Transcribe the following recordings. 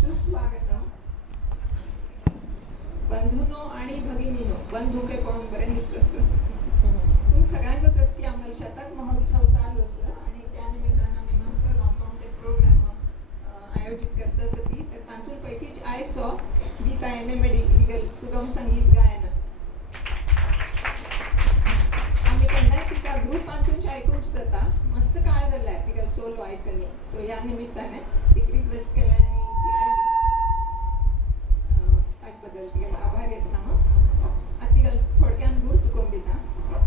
सुस्वागतम बंधूनो आणि भगिनीनो बंधुके पळून बरें दिसतस तुम सगळ्यांक कसली आमगेलो शतक महोत्सव चालू आसा आणि त्या निमित्तान आमी मस्त कॉम्पाउंड प्रोग्राम आयोजित करता आसती तर तातूंत पैकीच आयचो गीता एनेमेडी हिगल सुगम संगीत गायन आमी केन्नाय तिका ग्रुपांतून आयकूंक जाता मस्त काळ जाला तिगल सोलो आयकनी सो ह्या निमित्ताने तिका रिक्वेस्ट केल्या आणि ती आयली ताजे बद्दल तिगेलो आभारी आसा हांव तिगल थोडक्यान गुर्त करून दिता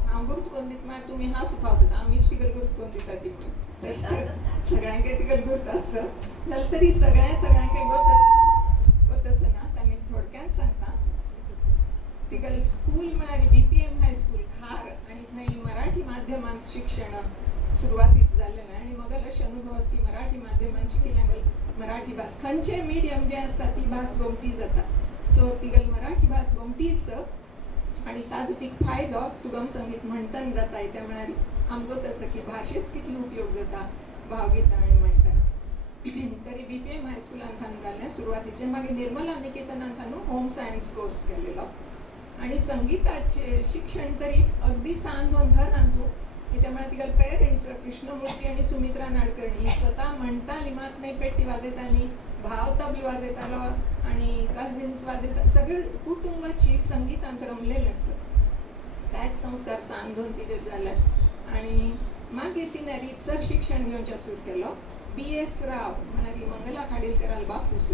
हांव गुर्त करून दिता म्हळ्यार तुमी हांसूंक पावता आमीच तिगल गुर्त करून दिता ती सगळ्यांक तिगल गुर्त आसता जाल्यार तरी सगळ्यांक गोत आसना आमी थोडक्यान सांगता तिगल स्कूल म्हळ्यार BPM हायस्कूल खार आणि थंय मराठी माध्यमांत शिक्षण सुरवातीक जाल्लें आनी म्हाका अशें अनुभव आसा की मराठी माध्यमांत शिकिल्ल्यांक मराठी भास खंयचें मिडियम जें आसता ती भास गोमटी जाता सो तिगल मराठी भास गोमटी आसा आनी ताजो तीक फायदो सुगम संगीत म्हणटन जाता ते म्हळ्यार आमकां आसा की भाशेच कितलो उपयोग जाता भावगीतां आनी म्हणटना तरी BPM हायस्कुलांत हांवें जालें सुरवातीचें मागीर निर्मला निकेतनांत हांवें होम सायन्स कोर्स केल्लो आणि संगीताचे शिक्षण तरी अगदी सांदोन धर आणतो कित्याक म्हळ्यार तिगल पेरंट्स कृष्णमूर्ती आणि सुमित्रा नाडकर्णी स्वता म्हणटाली मात नाही पेट्टी वाजयताली भाव तबली वाजयतालो आणि कजिन्स वाजयता सगळे कुटुंबाची संगीतांत रमलेलें आसा त्याच संस्कार सांदोन तिचेर जाले आणि मागीर तिणें रितसर शिक्षण घेवचें सुरू केलो BS राव म्हळ्यार मंगला खाडीलकराल बापूसू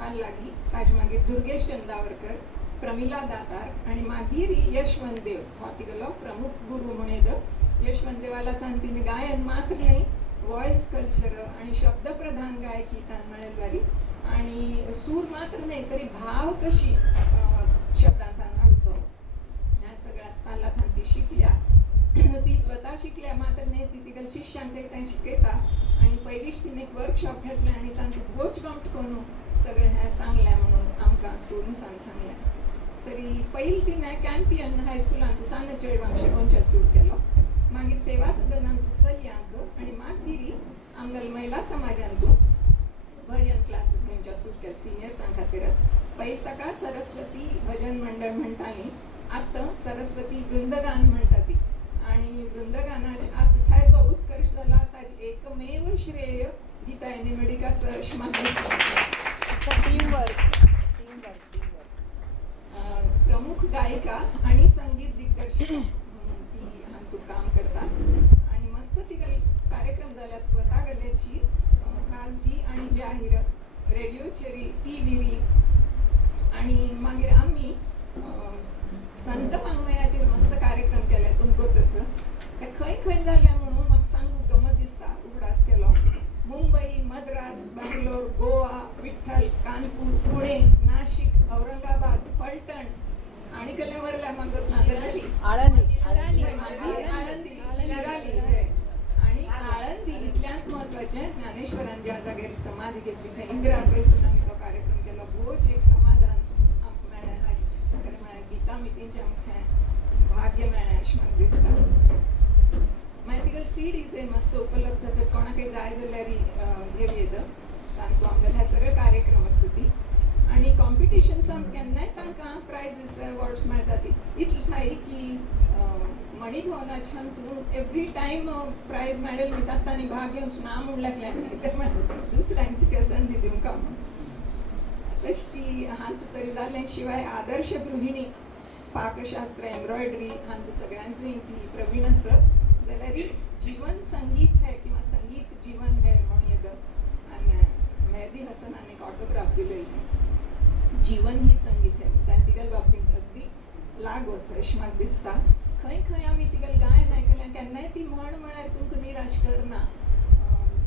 ताल लागीं ताजे मागीर दुर्गेश चंदावरकर प्रमिला दातार आणि मागीर यशवंत देव हो तिगलो प्रमुख गुरु म्हणून यशवंत देवाला तिने गायन मात्र नाही वॉइस कल्चर आणि शब्दप्रधान गायकी तान म्हणेल बरी आणि सूर मात्र नाही तरी भाव कशी शब्दांत हाडचो ह्या सगळ्यात ताला ती शिकल्या ती स्वता शिकल्या मात्र नाही ती तिगल शिष्यांकय तें शिकयता आणि पयलींच तिने एक वर्कशॉप घेतलें आणि तांचो भोज गमट करून सगळें हें सांगलें म्हणून आमकां स्टुडंट्सांक सांगलें तरी पयलीं तिणें कॅम्पियन हायस्कुलांत सान चेडवांक शिकोवचें सुरू केलो मागीर सेवा सदनांत चलयांक आनी मागीर आमगेल महिला समाजांतूं भजन क्लासीस घेवचे सुरू केले सिनियर्सां खातीर पयलीं ताका सरस्वती भजन मंडळ म्हणटालीं आतां सरस्वती वृंदगान म्हणटा ती आनी वृंदगानाचे आतां थंय जो उत्कर्श जाला ताजें एकमेव श्रेय गीता एनेमेडीक आसा अशें म्हाका दिसता टीम वर्क प्रमुख गायिका आणि संगीत दिग्दर्शक म्हणून ती हातूंत काम करता आणि मस्त तिगल कार्यक्रम जाल्यात स्वता गेल्याची खाजगी आणि जाहीर रेडिओचेरी TV आणि मागीर आमी संत वाङ्मयाचेर मस्त कार्यक्रम केले तुमकां तसं ते खंय खंय जालें म्हणून म्हाका सांगूंक गमत दिसता उगडास केलो मुंबई मद्रास बंगलोर गोवा विठ्ठल कानपूर पुणे नाशिक औरंगाबाद फलटण आणि कले वरल्या मागत नागराली आळंदी शिराली आणि आळंदी इतल्यात महत्वाचें ज्ञानेश्वरान ज्या जाग्यार समाधी घेतली थंय इंदिरा पयसून आमी तो कार्यक्रम केलो भोज एक समाधान आमकां मेळ्ळें खरें म्हळ्यार गीता मितींचें आमकां भाग्य मेळ्ळें अशें म्हाका दिसता मागीर तिगल CDज मस्त उपलब्ध आसात कोणाकय जाय जाल्यार घेवन येता तांकां आमगेले हे सगळे कार्यक्रम आसा ती आणि कॉम्पिटिशन्सांत केन्नाय तांकां प्रायजीस अवॉर्ड्स मेळटा ती इतलें थाय की मणिभवनाच्यान तूं एवरी टायम प्रायज मेळेल म्हणटात तांणी भाग घेवन नांव म्हूण लागलें ते म्हळ्यार दुसऱ्यांची केसंदी दिवंक तशी ती हातूंत तरी जालें शिवाय आदर्श गृहिणी पाकशास्त्र एम्ब्रॉयडरी हातूंत सगळ्यांतूय ती प्रवीण आसा जाल्यार जीवन संगीत है किंवा संगीत जीवन है म्हणून येता आनी मेहदी हसनान एक ऑटोग्राफ दिलेली जीवन ही संगीत है त्या तिगल बाबतींत अगदी लागू आसा अशें म्हाका दिसता खंय खंय आमी तिगल गायन आयकलें केन्नाय ती म्हण म्हळ्यार तुमकां निराश करना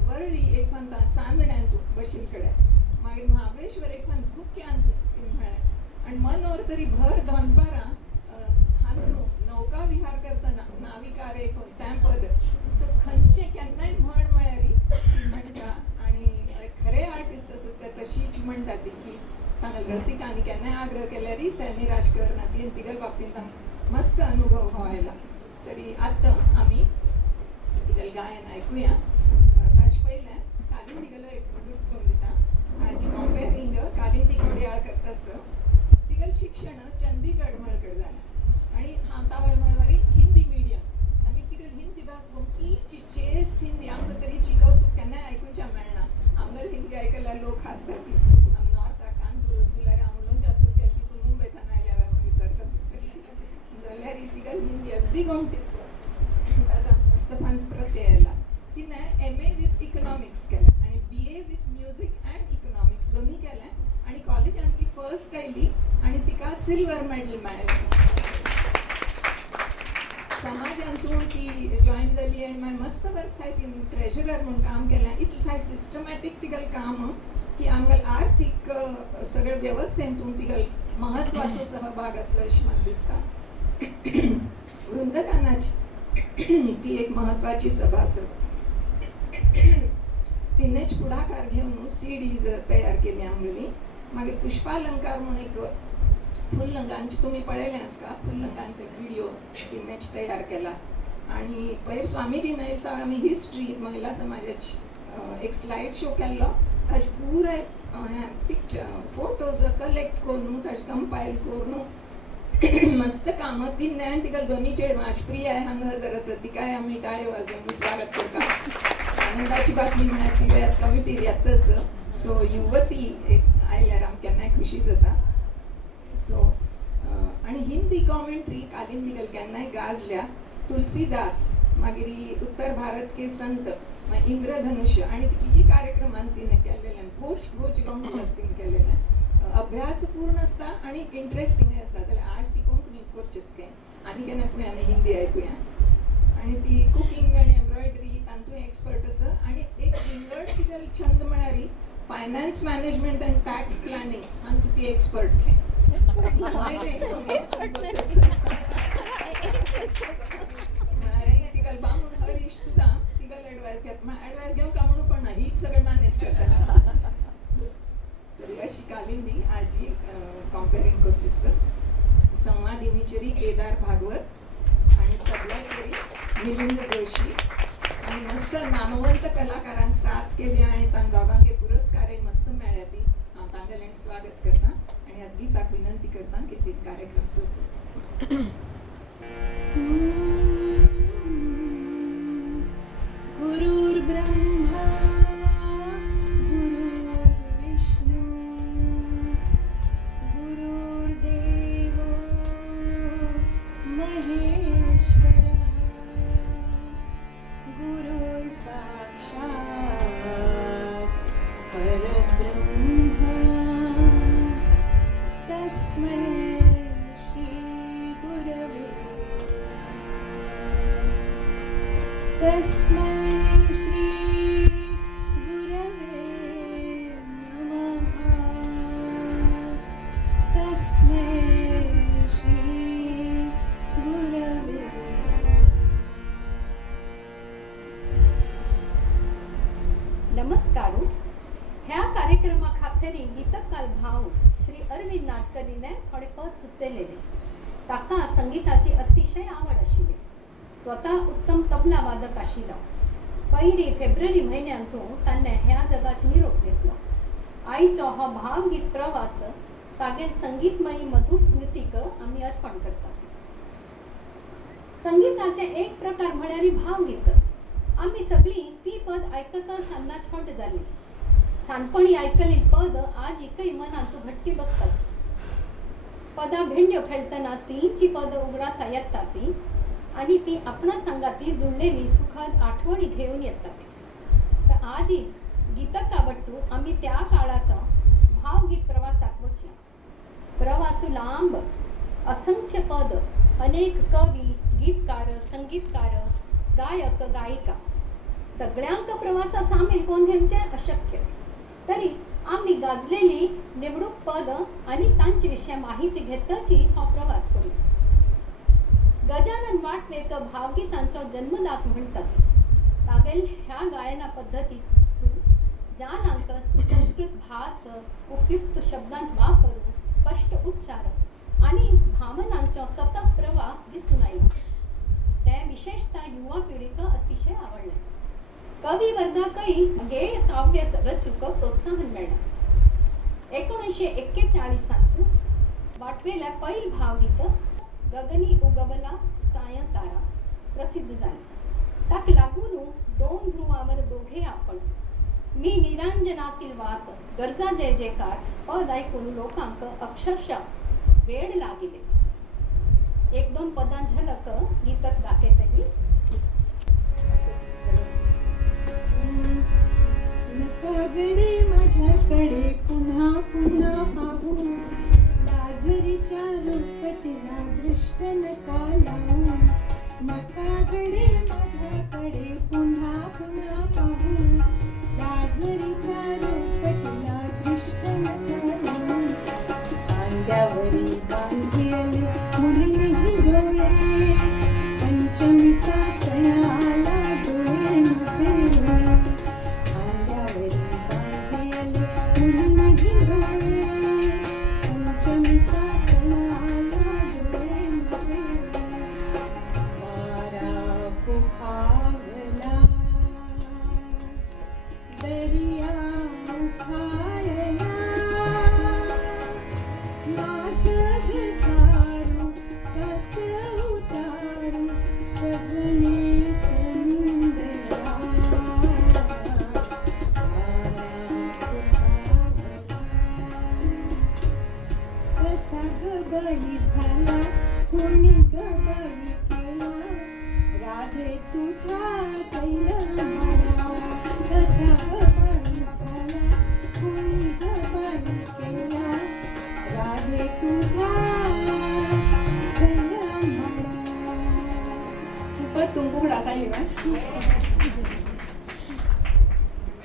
वरळी एक म्हणटा चांदण्यांतू बशील कडेन मागीर महाबळेश्वर एक म्हण धुक्यांतू ती म्हळें आनी मनोर तरी भर दनपारां हातू नौका विहार करतना नाविका रे कोण तें पद सो खंयचें केन्नाय म्हण म्हळ्यार ती म्हणटा आनी खरे आर्टिस्ट आसा ते तशीच म्हणटा ती की तांकां रसिकांनी केन्नाय आग्रह केल्यार ते निराश करना ती तिगल बाबतींत आमकां मस्त अनुभव हो आयला तरी आतां आमी तिगल गायन आयकुया ताचे पयलें तालीम तिगलो एक गुर्त करून दिता आज कॉम्पेरिंग असं तिगल शिक्षण चंदीगड मळकड जालें आनी हांता वळमळवारी हिंदी मिडियम आमी तिगल हिंदी भास गोमटी चेस्ट हिंदी आमकां तरेची कौतुक केन्नाय आयकुंच्या मेळना आमगेल हिंदी आयकल्यार लोक हांसता ती आम नॉर्थाक कानपूर वचूल्यार हांव लोणच्या सूट केली तूं मुंबयच्यान आयल्या म्हणून विचारतात तशी जाल्यार ही तिगल हिंदी अगदी गोमटी ताजा मुस्तफान प्रत्यय आयला तिणें MA विथ इकॉनॉमिक्स केलें आनी BA with music and economics दोन्ही केलें आनी कॉलेजान ती फर्स्ट आयली आनी तिका सिल्वर मेडल मेळ्ळें समाजांतून ती जॉईन जाली आनी मागीर मस्त वर्सां ती ट्रेजरर म्हणून काम केलें इतलें सिस्टमॅटीक तिगेलें काम की आमगेल आर्थीक सगळे वेवस्थेंतून तिगेल महत्वाचो सहभाग आसा अशें म्हाका दिसता वृंददानाची ती एक महत्वाची सभासद तिनेच पुढाकार घेवन CDs तयार केली आमगेली मागीर पुष्पालंकार म्हणून एक फुल्लंगांचे तुम्ही पळयलें आसका फुल्लंगांचे व्हिडिओ तिनेच तयार केला आणि पयर स्वामीजी नयलता आमी हिस्ट्री महिला समाजाची एक स्लायड शो केल्लो ताजे पुरे पिक्चर फोटोज कलेक्ट करून ताजे कंपायल करून मस्त काम तिने आनी तिका दोनी चेडवां म्हाजी प्रिया हांगा हजर आसा तिकाय आमी ताळे वाजोवन स्वागत करता आनंदाची बातमी म्हळ्यार ती वेळात कमिटी येतच सो युवती एक आयल्यार आमकां केन्नाय खुशी जाता सो आनी हिंदी कॉमेंट्री कालीन तिगेल केन्नाय गाजल्या तुलसीदास मागीर उत्तर भारत के संत मागीर इंद्रधनुष्य आनी ती किती कार्यक्रमान तिणें केल्लें भोज भोज गांवकार तिणें केल्लें अभ्यासपूर्ण आसता आनी इंट्रस्टिंगय आसा जाल्यार आज ती कोंकणींत करचेच काय आनी केन्ना फुडें आमी हिंदी आयकुया आनी ती कुकिंग आनी एम्ब्रॉयडरी तातूंय एक्सपर्ट आसा आनी एक विंगड तिगेल छंद म्हळ्यार फायनान्स मॅनेजमेंट आनी टॅक्स प्लॅनिंग हातूंत ती एक्सपर्ट खंय तिगल बामूण हरीश सुद्दां तिगल एडवायस घेता एडवायस घेवंक काय म्हणून पण ना हीच सगळें मॅनेज करता तरी अशी कालिंदी आजी कॉम्पेरिंग करची आसा संवादिनीचेरी केदार भागवत आणि तबल्याचेरी मिलिंद जोशी आणि मस्त नामवंत कलाकारांक साथ केली आणि तांकां दोगांक पुरस्कारय मस्त मेळ्ळ्या ती हांव तांगेलें स्वागत करता आणि गीताक विनंती करता की ती कार्यक्रम सुरू गुरुर्ब्रह्मा गुरुर्विष्णू गुरुर्देवो महेश्वरः गुरुर्साक्षात् परब्रह्म तस्मै तस्मै श्री गुरवे नमः तस्मै श्री गुरवे नमस्कार ह्या कार्यक्रमा खातीर गीतकार भाव श्री अरविंद नाडकर्णीने थोडे पद सुचयलेले ताका संगीताची अतिशय आवड आशिल्ली स्वतः उत्तम तबला वादक आशिल्लो पहिली फेब्रुवारी म्हयन्यांतून ताणें ह्या जगाचो निरोप घेतलो आयचो हो भावगीत प्रवास तागेल संगीतमयी मधुर स्मृतीक आमी अर्पण करतात संगीताचे एक प्रकार म्हळ्यार भावगीत आमी सगळीं ती पद आयकतच अन्नाच फट जाली सानपणी आयकली पद आज इकय मनांत घट्टी बसतात पदां भेंड्यो खेळटना तींची पद उगडासा येतात ती आणि ती आपणा संगाती जुळलेली सुखद आठवणी घेऊन येतात तर आज गीतका बट्टू आम्ही त्या काळाचा भावगीत प्रवासाक वचया प्रवासू लांब असंख्य पद अनेक कवी गीतकार संगीतकार गायक गायिका सगळ्यांक प्रवासा सामील कोण घेवचे अशक्य तरी आम्ही गाजलेली निवडूक पद आणि तांचे विषय माहिती घेतची हो प्रवास करू गजानन वाटवेक भावगीतांचो जन्मदात म्हणतात तागेल ह्या गायना पद्धतीत ज्ञानांक सुसंस्कृत भास उपयुक्त शब्दांचो वापर स्पष्ट उच्चार आणि भावनांचो सतत प्रवाह दिसून आयला ते विशेषतः युवा पिढीक अतिशय आवडले कवी वर्गाकय गेय काव्य रचूक प्रोत्साहन मेळ्ळा 1941 वाटवेल्या पैल भावगीत गगनी उगवला सायंतारा प्रसिद्ध झाले. ताक लागून दोन ध्रुवावर दोघे आपण मी निरांजनातील वात गरजा जय जयकार पद ऐकून लोकांक अक्षरशः वेळ लागिले. एक दोन पदां झलक गीतक दाखवतली. नकागडे माझ्याकडे पुन्हा पुन्हा पाहू लाजरीच्या रुपटीला दृष्ट नका लावू. नकागडे माझ्याकडे पुन्हा पुन्हा पाहू लाजरीच्या रुपटीला दृष्ट नका लावू. कांद्यावरी बांधलेले मुली डोळे पंचमीचा सण आला डोळे माझे डोळे. कांद्यावरी बांधलेले मुली डोळे पंचमीचा सण आला डोळे माझे डोळे. वारा पुखावला दर्या उखाळला माझं गतारू कसं उतारू सजने सनिंदरा. कसा गबाई झाला कोणी गबाई केला राधे तुझा सैल म्हणा. कसा गबाई झाला कोणी गबाई केला राधे तुझा सैल म्हणा. खूपच तुंबूड असायली बा.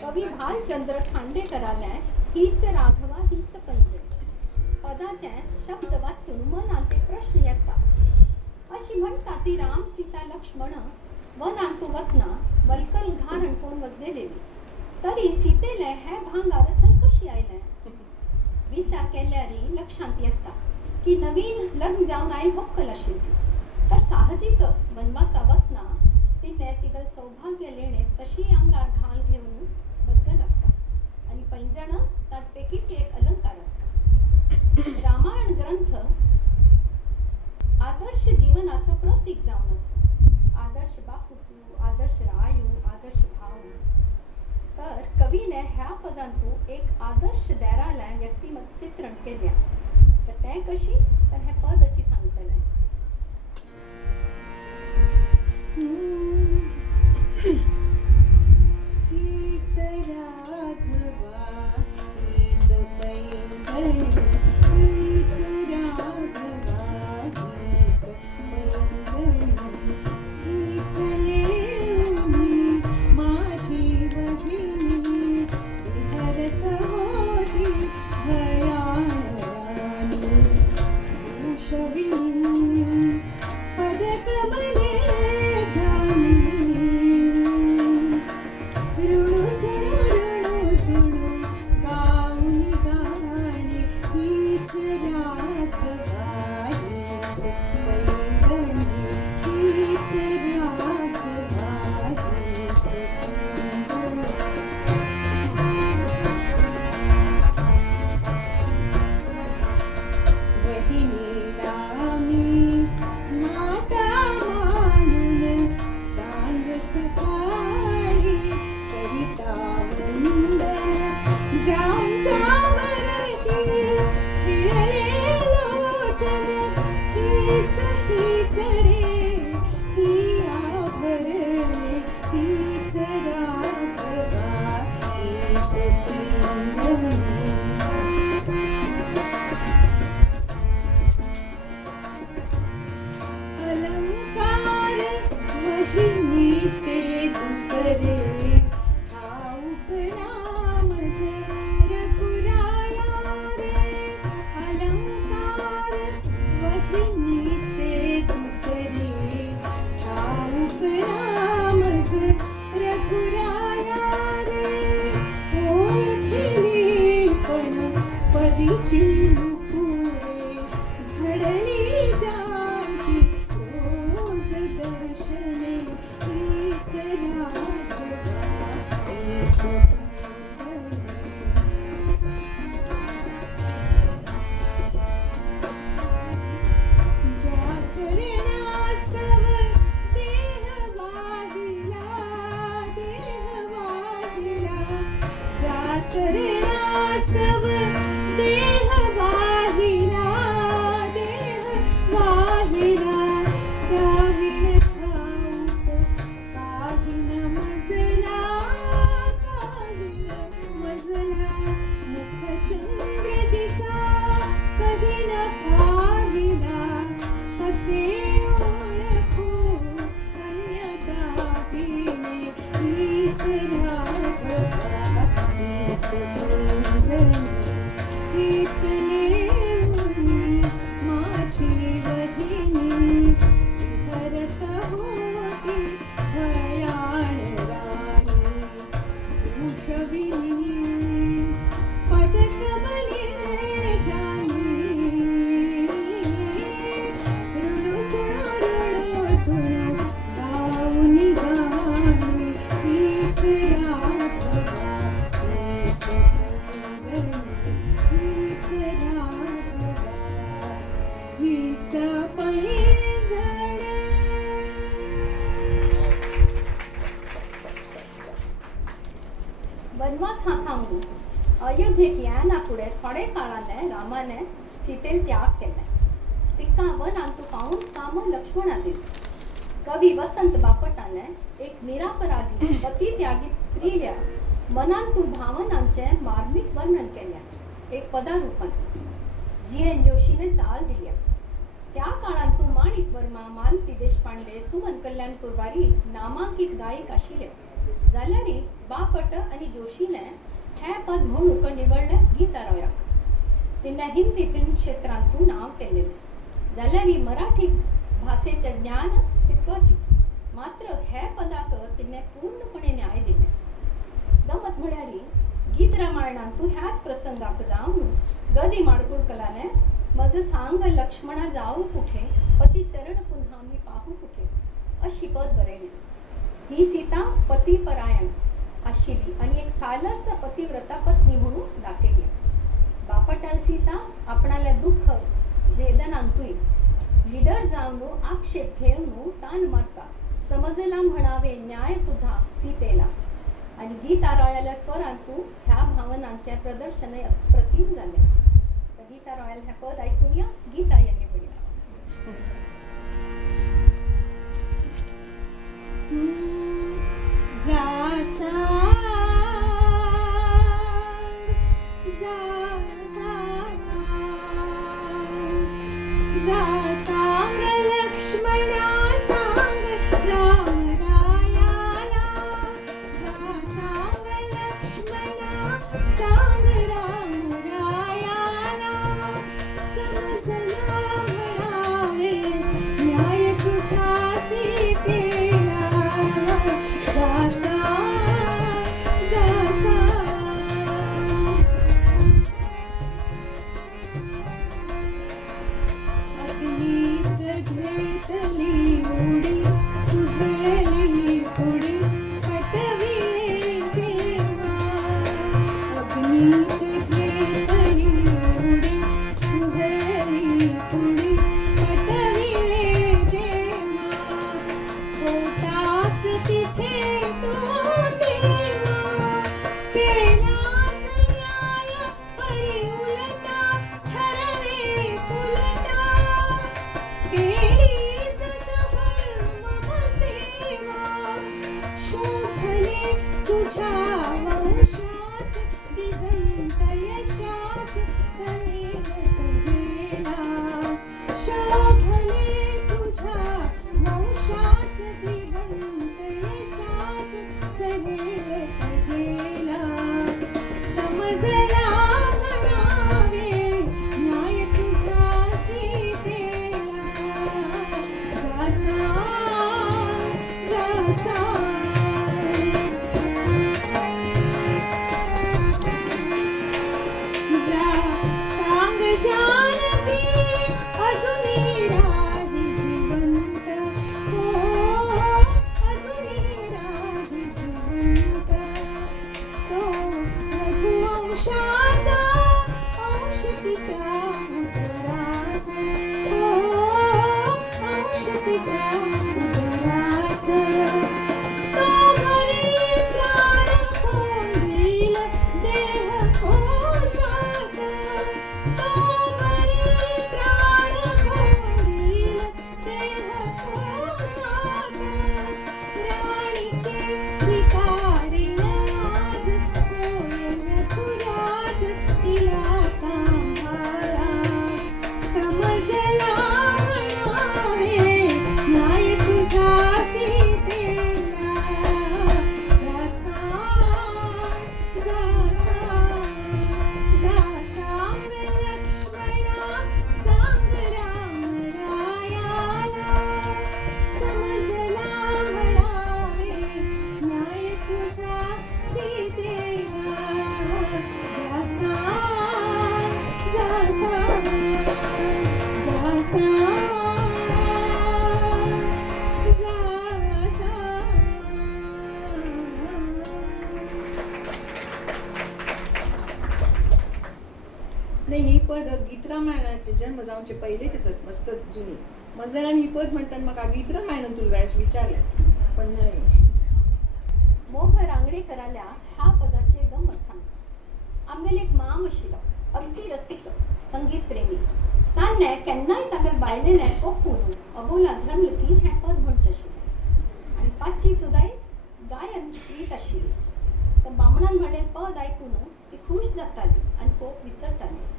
कवी भालचंद्र खांडेकराला हीच राघवा हीच पैंजण पदाच्या शब्द वाचून मनांते प्रश्न येतात. अशी म्हणता ती राम सीता लक्ष्मण वनांतू वतना वल्कल घारण कोण वसलेली तरी सीतेला ह्या भांगार थंय कशी आयल्या. विचार केल्यारी लक्षांत येता की नवीन लग्न जाऊन आई होक्कल असेल ती. तर साहजिक वनवासा वतना तिने तिगल सौभाग्य लेणे तशी अंगार घाल घेऊन वचगल असता आणि पैंजण ताचपैकीची एक अलंकार असता. रामायण ग्रंथ आदर्श जीवनाचं प्रतीक जाऊन असं. आदर्श बापूसू आदर्श आयू आदर्श भाऊ. तर कवीने ह्या पदांतू एक आदर्श देराला व्यक्तिमत चित्रण केल्या. तर ते कशी तर ह्या पदाची सांगतले. हीच राघवा हीच पैंजण हीच राघवा हीच पैंजण हीच लेऊनी माझी बहिणी विहरत होती भयान राणी. उषविणी पदकमले गाऊनी गाणी हीच राघवा हीच पैंजण हीच राघवा हीच पैंजण. बहिणीला मी माता मानून सांज सकाळी कविता वंदन ज्यांच्यावरती खिळले लोचन हीच हीच रे ही आभरणे हीच राघवा हीच पैंजण. अलंकार वहिनीचे दुसरे ठाऊक नाम रघुराया रे. अलंकार वहिनीचे दुसरे ठाऊक नाम रघुराया रे. ओळखली पण पदीची नुपुरे घडली ज्यांची रोज दर्शने हीच राघवा हीच पैंजण. चरणास्तव देह वाहिला, देह वाहिला. काविन ठाऊक काविन मजला, काविन मजला. मुख चंद्रजीचा कधी न पाहिला, कसे ओळखू अन्य दाहिने. हीच राघवा, हीच तुंजणी, हीच लेऊनी माझी बहिणी. विहरत होती भयाण राणी, वृषभिनी पदकमले जानी. ऋणुसुणु गाऊनी गाणी. हीच राघवा, हीच तुंजणी, हीच राघवा, हीच पैंजण. वनवास हा थांबून अयोध्येक येना पुढे थोडे काळाने रामाने सीतेल त्याग केले. तिका वनांतू पाऊंच काम लक्ष्मणा दिली. कवी वसंत बापटाने एक निरापराधी पती त्यागीत स्त्रील्या मनांतू भावनांचे मार्मिक वर्णन केल्या एक पदारूपान जी.एन. जोशीने चाल दिल्या. त्या काळांतू माणिक वर्मा, मालती देशपांडे, सुमन कल्याणपूर वारी नामांकित गायक आशिल्ले. जाल्यार बापट आणि जोशीने हे पद म्हणून निवडले गीतारायाक. तिने हिंदी फिल्म क्षेत्रांतू नाव केलेले. जाल्यार मराठी भाषेचे ज्ञान तितकंच, मात्र हे पदाक तिने पूर्णपणे न्याय दिले. गमत म्हळ्यार गीत रामायणांतू ह्याच प्रसंगाक जाऊन गदी माडगुळकराने माझं सांग लक्ष्मणा जाऊ कुठे, पती चरण पुन्हा मी पाहू कुठे अशी पद बरयली. ही सीता पतिपरायण आशिल्ली आणि एक सालस पतिव्रता पत्नी म्हणून दाखयली. बापटाल सीता आपणाल्या दुःख वेदनांतूय लीडर जावन आक्षेप घेवन तान मारता. समजला म्हणावे न्याय तुझा सीतेला. आणि गीतारायाल्या स्वरांतू ह्या भावनांचे प्रदर्शन अप्रतिम झाले. तर गीतारायाल हे पद ऐकूया. गीता यांनी बोलला. जा सांग, जा सांग लक्ष्मणा, सांग राम रायाला. जा सांग लक्ष्मणा, सांग राम रायाला. समजला म्हणावे न्याय तुझा सीतेला. जा सांग, जा सांग. अग्नीत घेतली उडी, उजळली पुडी, हटविले जेव्हा. अग्नीत घेतली उडी, उजळली पुडी, हटविले जेव्हा. पोटास तिथे तू तेव्हा, केलास न्याय परी उलटा, ठरले उलटा. केलीस सफळ मम सेवा, शोभले तुझ्या वंशास, दिगंत यशास करेल तुझेला. शोभले तुझ्या वंशास, दिगंत यशास चढेल तुझेला. समजला म्हणावे न्याय तुझा सीतेला. जा सांग, जा सांग. जा सांग जानकी, अजूनही राही जिवंत. हो, अजूनही राही जिवंत. तो रघुवंशा नाही ही पद गीत रामायणाचे जन्म जाऊनचे पहिलेच असत मस्त जुनी मजडाने ही पद म्हणतात मग गीत रामायण तुला व्यास विचारल्या पण नाही मोह रांगडेकराल्या ह्या पदाची गंमत सांगता आमगेल एक माम आशिल्लो अगदी रसिक संगीत प्रेमी तान्ने केन्नाय तागेल बायलेने ओपून अबोला धरल की हें पद म्हणचे आशिल्लें आनी पांचशी सुद्दां गायन गीत आशिल्ली तर बामणान म्हणलें पद आयकून ती खूश जाताली आनी कोप विसरताली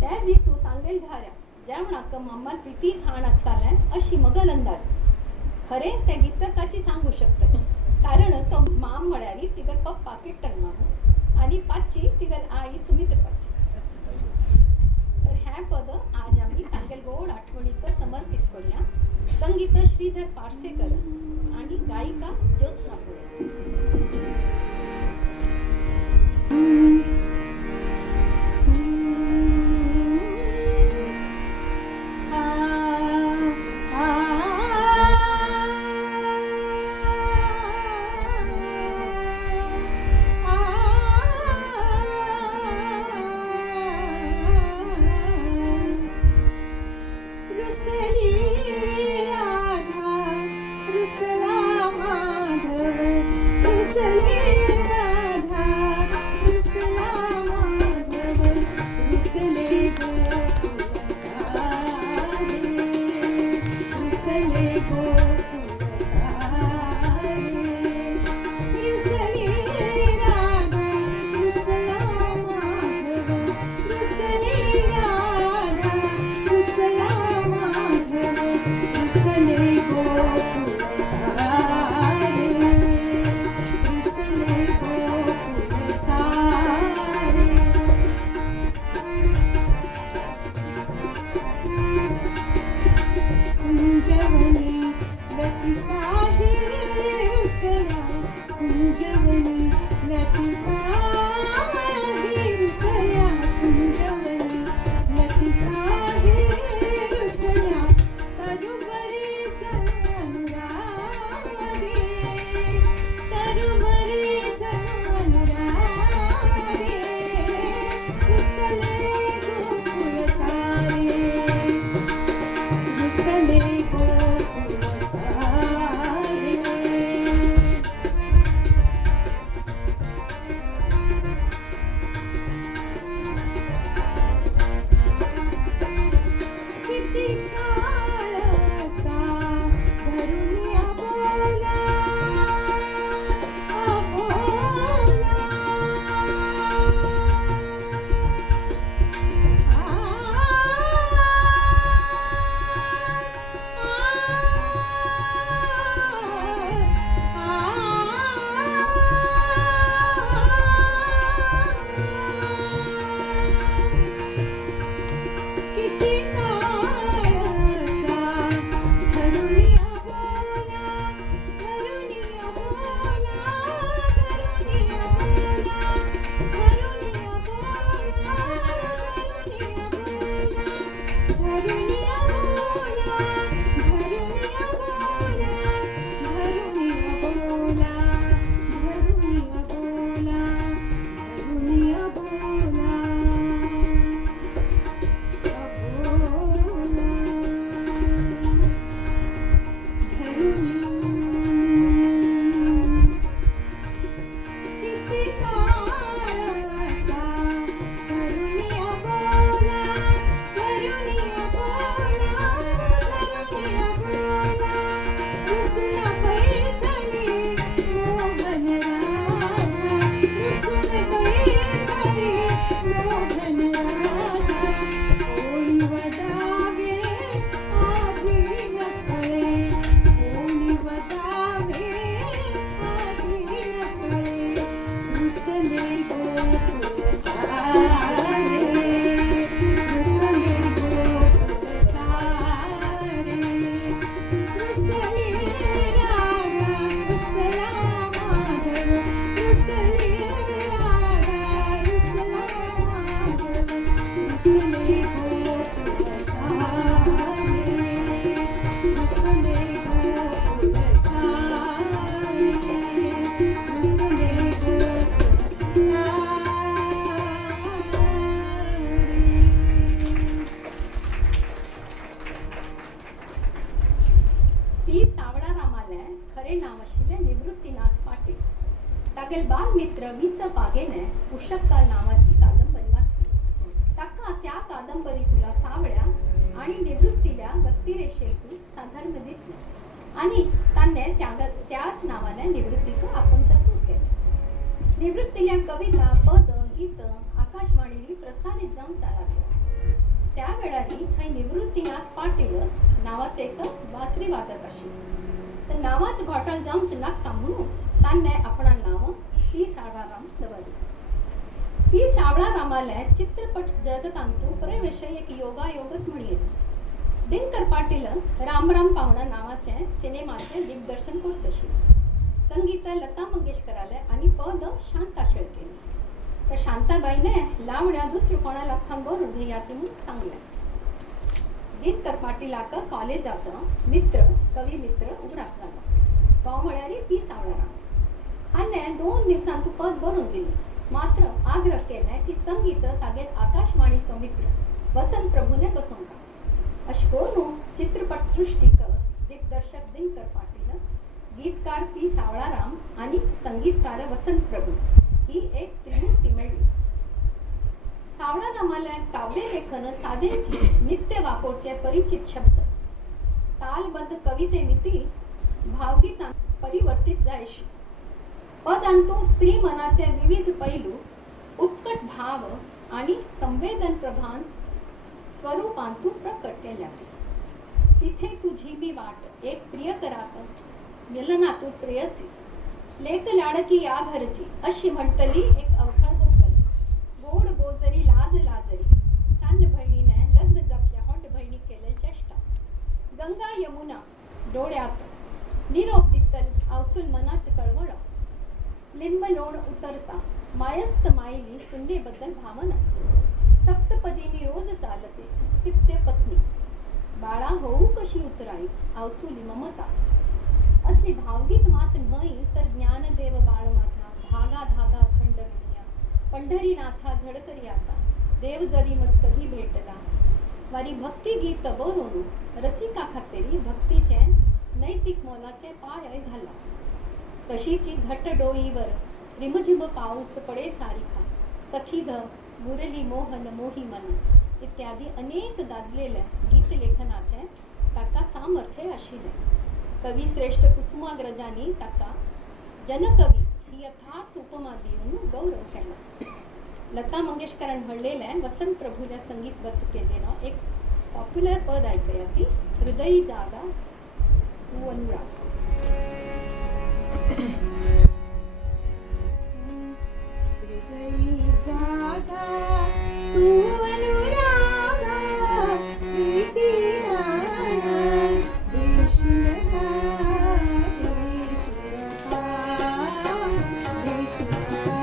त्या दिसू तांगेल घाऱ्या जेवणाक मामान प्रिती खाण आसतालें अशी मगल अंदाज खरें त्या गीतकाची सांगू शकता कारण तो माम म्हळ्यार तिगल पप्पा किट्टन मामू आनी पाची तिगल आई सुमित्रपाची तर हें पद आज आमी तांगेल गोड आठवणीक समर्पित करूया संगीत श्रीधर पार्सेकर आनी गायिका ज्योत्स्ना पुरे वृषभकाल नावाची कादंबरी वाचली. काका त्या कादंबरीतुला सावळ्या आणि निवृत्तील्या व्यक्तिरेषेतून साधर्म्य दिसले आणि त्याने त्याच नावाने निवृत्तीक आपुंच्या सुरू केले. निवृत्तील्या कविता पद गीत आकाशवाणीने प्रसारित जाऊन चालले. त्या वेळारी थंय निवृत्तीनाथ पाटील नावाचे एक बासरी वादक आशिल्ले. तर नावाच घोटाळ जावंच नाका म्हणून ताणे आपणा नाव पी सावळाराम दवरले. पी सावळारामाले चित्रपट जगतांतू प्रवेशय एक योगायोगच म्हणयेत. दिनकर पाटील रामराम पाहुणा नावाचे सिनेमाचे दिग्दर्शन करच आशिल्ले. संगीत लता मंगेशकराले आणि पद शांता शेळकेने. तर शांताबाईने लावण्या दुसरं कोणाला थांबवून घेयाती म्हणून सांगले. दिनकर पाटीलाक कॉलेजाचा मित्र कवी मित्र उगडास झाला. तो म्हळ्यार पी सावळाराम. हाने 2 दिवसांत पद बरोवन दिले. मात्र आग्रह केले की संगीत तागे आकाशवाणीचो मित्र वसंत प्रभूने बसोवंका. अशें करून चित्रपट सृष्टीक दिग्दर्शक दिनकर पाटील, गीतकार पी सावळाराम आणि संगीतकार वसंत प्रभू ही एक त्रिमूर्ती मेळ्ळी. सावळारामाला काव्यलेखन साधेची नित्य वापरचे परिचित शब्द तालबद्ध कवितेमिती भावगीतांत परिवर्तित जायशी. पदांतू स्त्री मनाचे विविध पैलू उत्कट भाव आणि संवेदन प्रभान स्वरूपांतून प्रकट केल्यात. तिथे तुझी मी वाट एक प्रियकराक मिलनातून प्रेयसी लेक लाडकी या घरची अशी म्हणतली एक अवखळ होकल. गोड गोजरी लाज लाजरी सान बहिणीने लग्न जपल्या होंड बहिणी केले चेष्टा. गंगा यमुना डोळ्यात निरोप दित्तल अवसून मनाच कळवळ. लिंब लोण उतरता मायस्त मायली सुन्नेबद्दल भावना. सप्तपदीनी रोज चालते तित्ते पत्नी बाळा होऊ कशी उतराई अवसुली ममता. असली भावगीत मात नाही तर ज्ञानदेव बाळ माझा धागा धागा अखंड विनिया. पंढरीनाथा झडकरी आता देव जरी मज कधी भेटला. वारी भक्ती गीत बरोवन रसिका खातीर भक्तीचे नैतिक मोलाचे पाय घाला. तशीची घट्ट डोईवर रिमझिम पाऊस पडे सारिखा. सखी ग मुरली मोहन मोही मन इत्यादी अनेक गाजलेल्या गीतलेखनाचे ताका सामर्थ्य आशिल्ले. कवी श्रेष्ठ कुसुमाग्रजांनी ताका जनकवी ही यथार्थ उपमा दिवन गौरव केला. लता मंगेशकरान म्हणलेले वसंत प्रभूने संगीतबद्ध केलेला एक पॉप्युलर पद ऐकूया ती हृदयी जागा तू अनुराग. हृदयी जागा तू अनुरागा प्रीतीला देशुलका देशुलका देशुलका.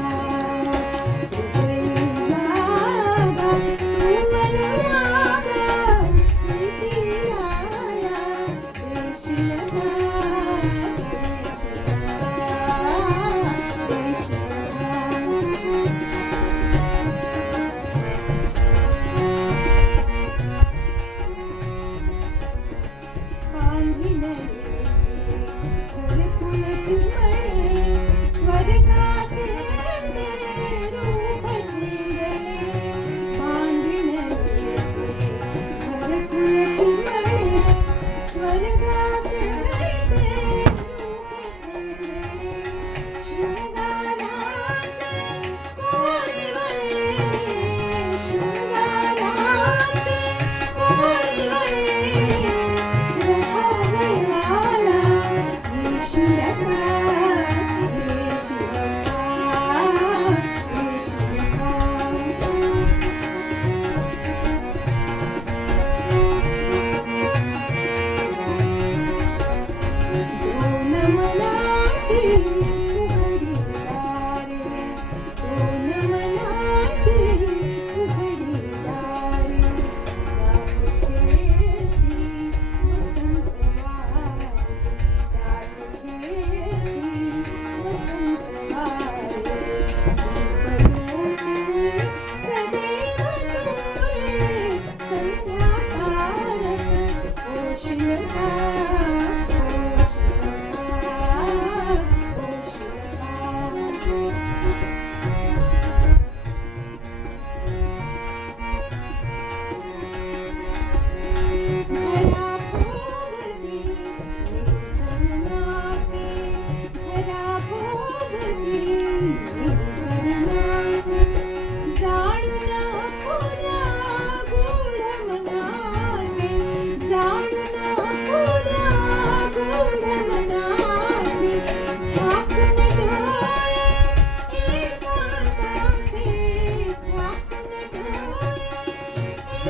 हृदयी जागा तू अनुरागा प्रीतीला देशुलका देशुलका.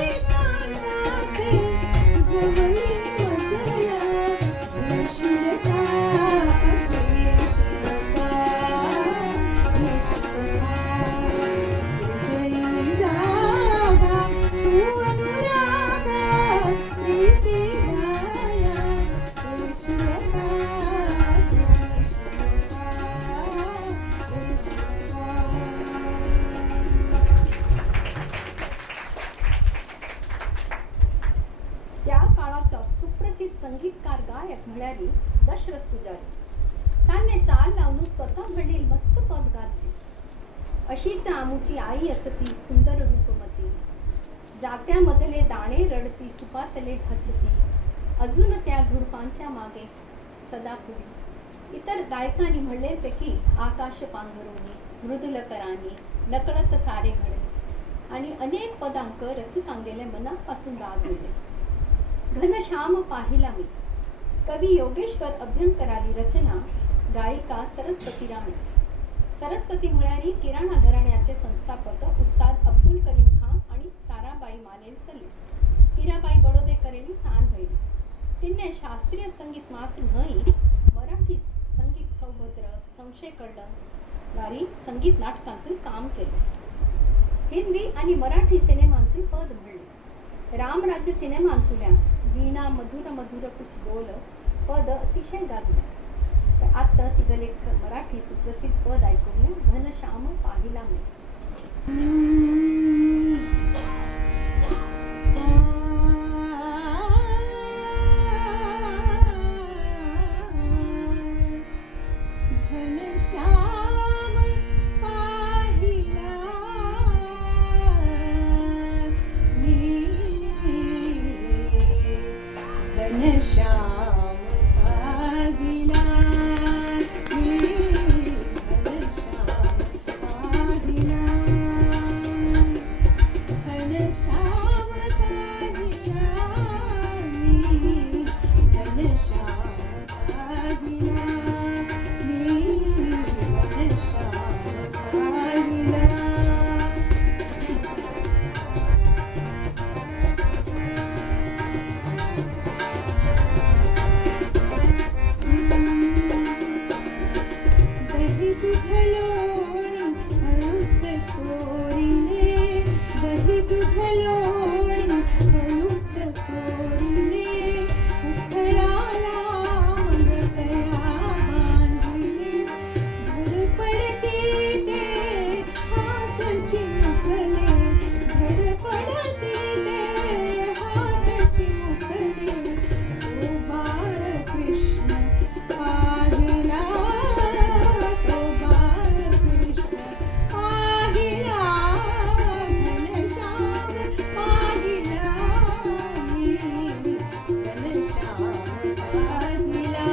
एकांताचे जवळी मजला घेशील का घेशील का घेशील का हृदयी जागा तू अनुरागा प्रीती माया घेशील का घेशील का घेशील का. त्या काळाचा सुप्रसिद्ध संगीतकार गायक म्हणाली दशरथ पुजारी. त्याने चाल लावून स्वतः म्हणील मस्त पद गाजले. अशीच आमुची आई असती सुंदर रूपमती, जात्यामधले दाणे रडती सुपातले हसती, अजून त्या झुडपांच्या मागे सदापुरी. इतर गायकांनी म्हणलेपैकी आकाश पांघरुणी, मृदुल करानी, नकळत सारे घडे आणि अनेक पदांक रसिकांगेले मनापासून रागविले. घनश्याम पाहिला मी, कवी योगेश्वर अभ्यंकराली रचना, गायिका सरस्वती राणे. सरस्वती म्हळ्यारी किराणा घराण्याचे संस्थापक उस्ताद अब्दुल करीम खान आणि ताराबाई मानेल चले. हिराबाई बडोदेकरेली सान होईल. तिने शास्त्रीय संगीत मात्र नाही, मराठी संगीत सौभद्र, संशय कळलं वारी संगीत नाटकांतून काम केले. हिंदी आणि मराठी सिनेमांतून पद म्हणले. रामराज्य सिनेमांतुल्या वीणा मधुर मधुर कुछ बोल पद अतिशय गाजले. तर आता तिगल एक मराठी सुप्रसिद्ध पद ऐकूया, घनश्याम पाहिला मी. घनश्याम पाहिला मी, घनश्याम पाहिला मी, घनश्याम पाहिला, घनश्याम पाहिला मी, घनश्याम पाहिला मी, घनश्याम पाहिला. दही दूध लोणी हळूच चोरीने, दही दूध लोणी हळूच चोरीने, उखळाला मंगतया बांधिले, धडपडते ते हात चिमुकले, धडपडते ते हात चिमुकले, ओ बाळ कृष्ण पाहिला, तो बाळ कृष्ण पाहिला, घनश्याम पाहिला मी, घनश्याम पाहिला.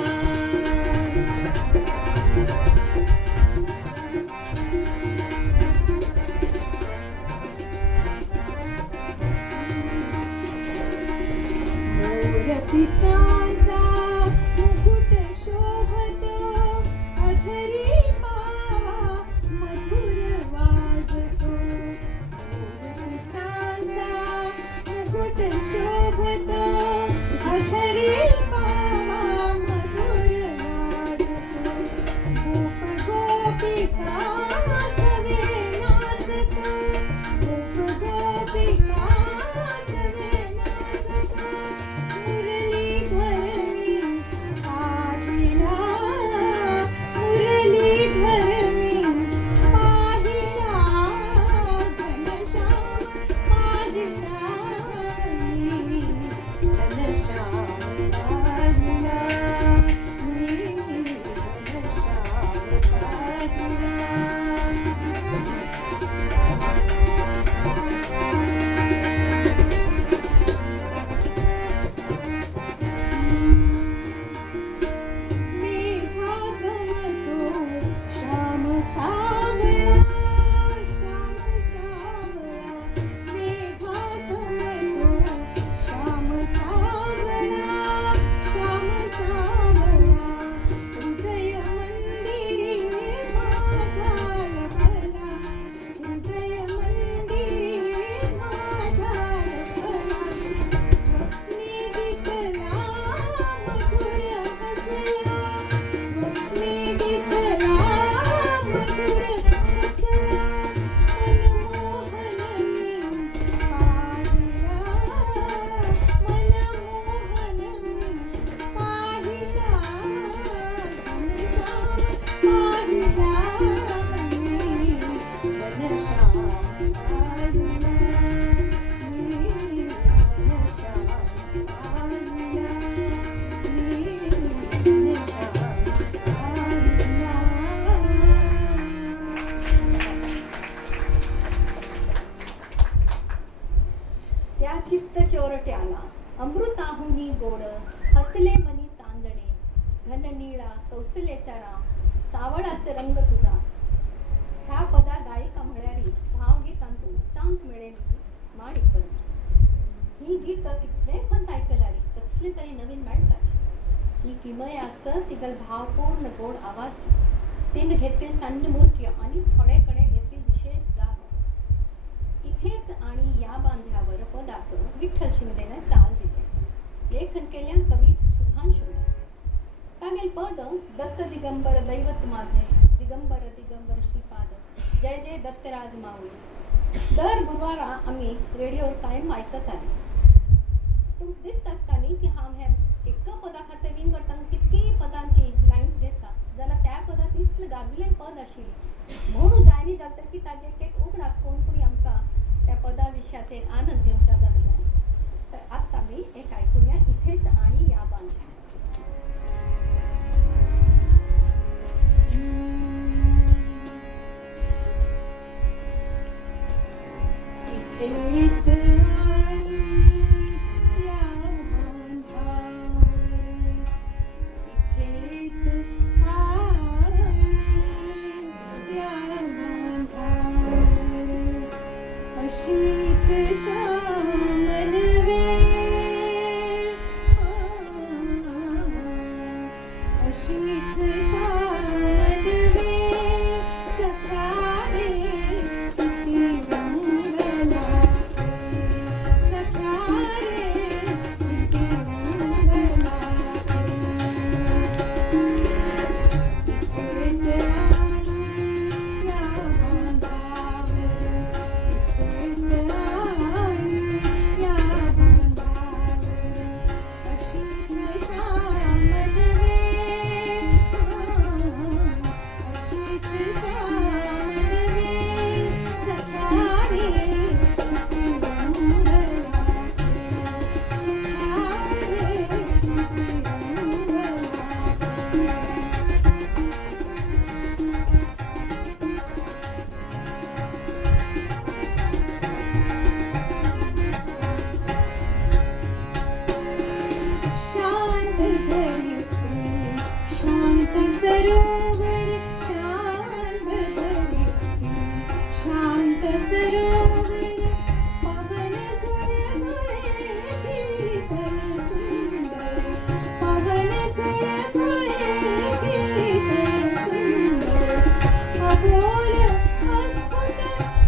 मोर पिसांचा मुकुट शोभतो, अधरी पावा मधुर वाजतो. मोर पिसांचा मुकुट शोभतो, अधरी पावा मधुर वाजतो. गोप गोपिका सवे नाचतो, गोप गोपिका सवे नाचतो. मुरलीधर त्या चित्त चोरट्याला अमृताहुनी गोड हसले मनी चांदणे घन निळा कौसल्याचा राम सावळाचे रंग तुझा. ह्या पदा गायिका म्हळ्यारी भावगीतांतू चांक मिळेल माणिक ही गीत कितले पण ऐकलारी कसले तरी नवीन मेळटाचे. ही किमय असं तिगल भावपूर्ण गोड आवाज तीन घेतील सन्न मुख्य आणि थोडेकडे घेतील विशेष जाग. इथेच आणि या बांध्यावर पदार्थ विठ्ठल शिंदेने चाल दिले. लेखन केल्या कवी सुधांशू. तागेल पद दत्त दिगंबर दैवत माझे दिगंबर दिगंबर श्रीपाद जय जय दत्तराज माऊली. दर गुरुवारा आम्ही रेडिओवर कायम ऐकत आले. तुमक दिसताच का न्ही की हांव हे एका पदा खातीर विंगडटांक कितकी पदांची लायन्स घेता जाल्यार त्या पदांत इतलें गाजलें पद आशिल्लें म्हणून जायनी जाल्यार तर की ताजे एक उगडास कोण आमकां त्या पदा विशयाचे आनंद घेवचा जातले. तर आत्ता आमी एक आयकुया इथेच आणि या बांध्या. इथेच आणि या बांधावर इथेच आणि या बांधावर अशीच श्यामल वेळ अशीच श्यामल वेळ सखा रे किती रंगला सखा रे किती रंगला इथेच आणि या बांधावर इथेच आणि या बांधावर अशीच श्यामल वेळ अशीच श्यामल वेळ सखा रे किती रंगला सखा रे किती रंगला. शांत धरित्री शांत सरोवर शांत धरित्री शांत सरोवर पवन झुळे झुळे शीतल सुंदर पवन झुळे झुळे शीतल सुंदर अबोल अस्फुट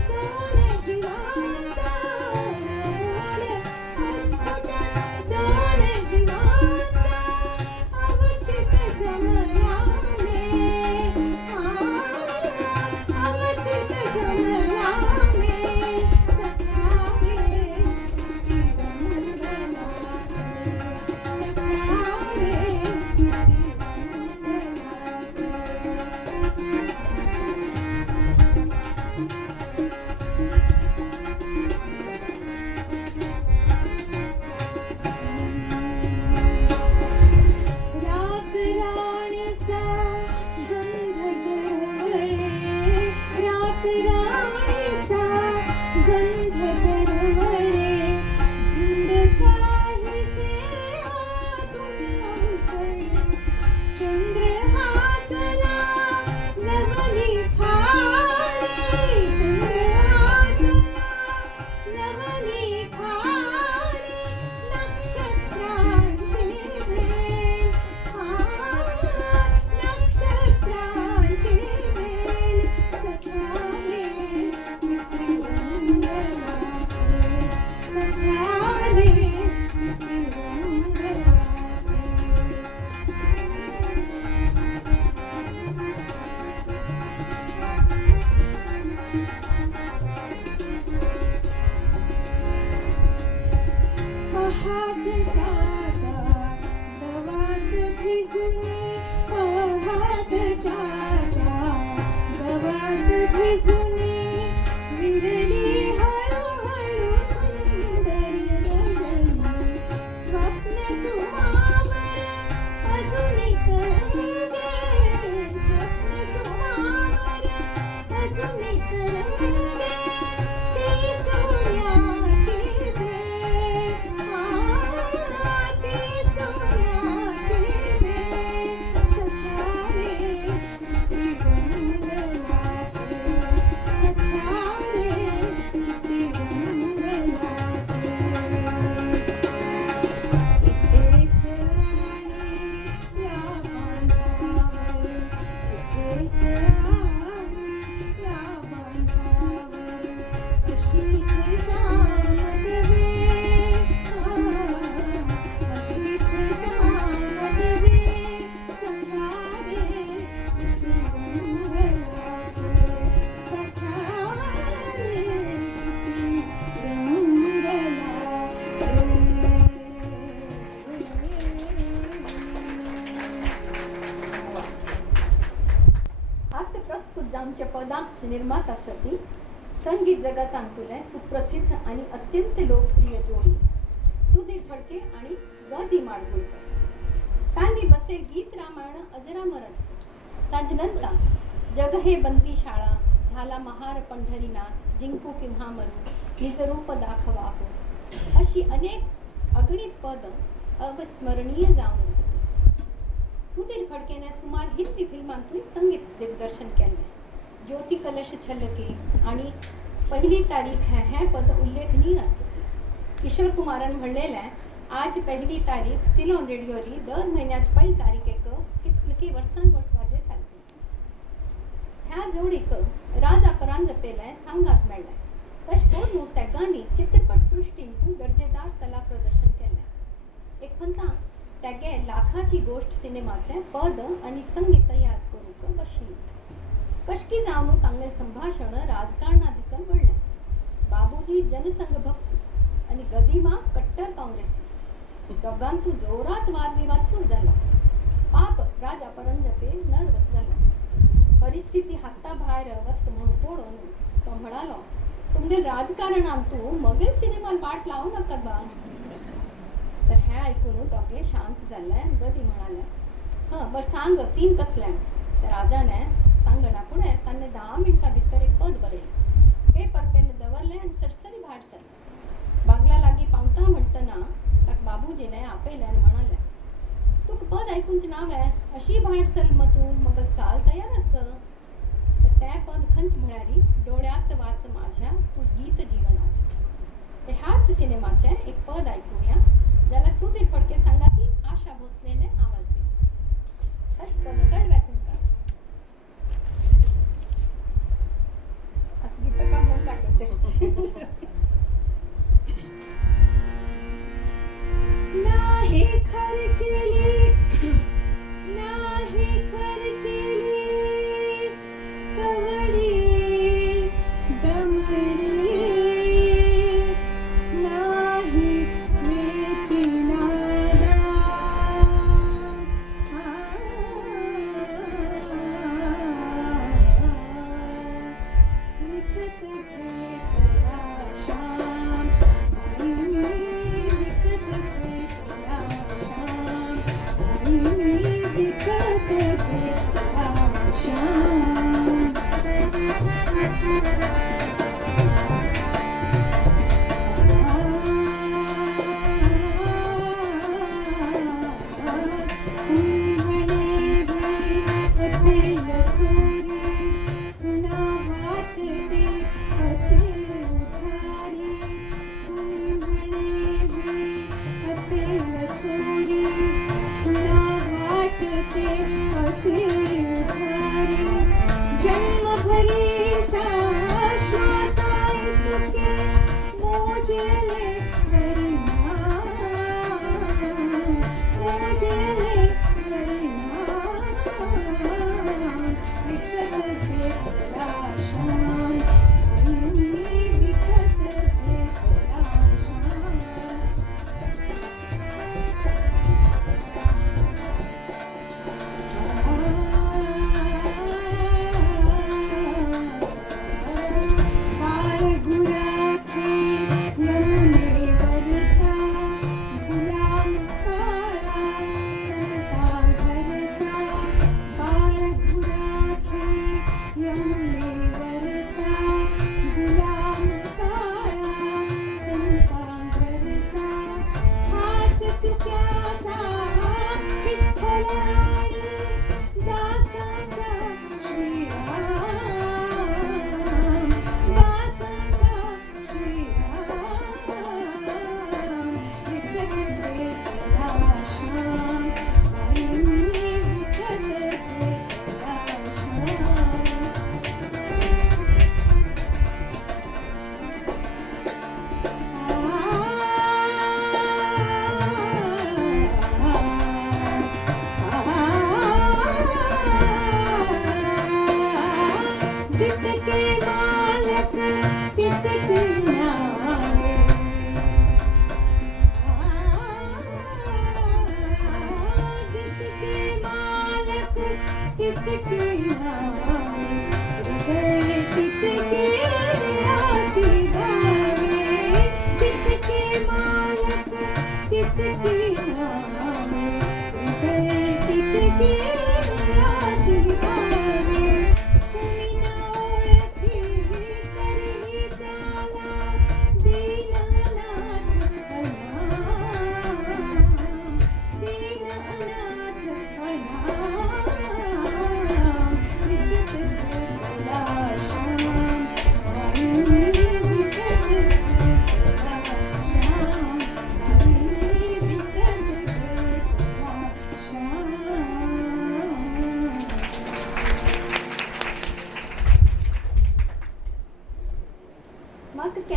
दोन जीवांचा अबोल अस्फुट दोन जीवांचा अवचित जमला मेळ अवचित जमला मेळ सखा रे किती रंगला सखा रे किती रात राणीचा गंध दरवळे रात राणीचा गंध दरवळे धुंद काहीसे आतून अवसळे चंद्र हासला नवली खाडी चंद्र हासला नवली खाडी नक्षत्रांचे वेल नक्षत्रांचे वेल सखा रे किती रंगला पदा निर्माता सती संगीत जगतांतुले सुप्रसिद्ध आणि अत्यंत लोकप्रिय जोडी सुधीर फडके आणि ग माडगुळकर. तांणी बसे गीत रामायण अजरामरस ताजनंता जग हे बंदी शाळा झाला महार पंढरीनाथ जिंकू किंवा मरू निज रूप दाखवा हो अशी अनेक अगणित पद अविस्मरणीय जाऊन असत. सुधीर फडकेने सुमार हिंदी फिल्मांतून संगीत दिग्दर्शन केले. ज्योती कलश छलके आणि पहिली तारीख हे पद उल्लेखनीय असते. किशोर कुमारान म्हणलेले आज पहिली तारीख सिलोन रेडिओली दर महिन्याची पहिली तारीख एक कितकी वर्सांवर्स वाजत आली. ह्या जोडीक राजा परांजपेले सांगात मेळ्ळे. तश करून त्या गाणी चित्रपट सृष्टींतून दर्जेदार कला प्रदर्शन केले. एक म्हणता त्यागे लाखाची गोष्ट सिनेमाचे पद आणि संगीत तयार करूक बसली. कशकी जावन तांगेल संभाषण राजकारणाधिकन घडले. बाबूजी जनसंघ भक्त आणि गदिमा कट्टर काँग्रेसी दोघांतू जोराच वादविवाद सुरू झाला. पाप राजा परांजपे नर्वस झाला. परिस्थिती हाताबाहेर वत म्हणून पळून तो म्हणालो तुमगे राजकारणांतू मगेल सिनेमाला पाठ लावू नका बा. तर हे ऐकून दोघे शांत झाले. गदी म्हणाले हं बरं सांग सीन कसले. तर राजाने सांगना पुढे त्यांनी 10 मिनिटां भितर एक पद बरयलें. पेपर पेन दवरले आणि सरसरी भायर सरले. बागला लागी पावता म्हणतना ताका बाबूजीने आपयले आणि म्हणाले तुका पद ऐकूंचे नाव आहे अशी भायर सर मग तू मग चाल तयार अस. तर ते पद खंच म्हळ्यारी डोळ्यात वाच माझ्या तू गीत जीवनाचे. ते ह्याच सिनेमाचे एक पद ऐकूया ज्याला सुधीर फडके संगाती आशा भोसलेने आवाज दिला. खंच पद कळव्या तुमका. आता गीत का म्हणून लागत नाही खर्चली नाही खर्चली कवडी दमडी नाही वेचिला विकत घेतला श्याम विकत घेतला श्याम विकत घेतला श्याम. असेल चोरी पुन्हा वाटते असेल उधारी. असेल चोरी पुन्हा वाटते असेल उधारी. जन्मभरीच्या श्वासाई तुके मोजले परिणाम मोजले परिणाम. विकत घेतला श्याम आईने विकत घेतला श्याम. बाळ गुराखे यमुने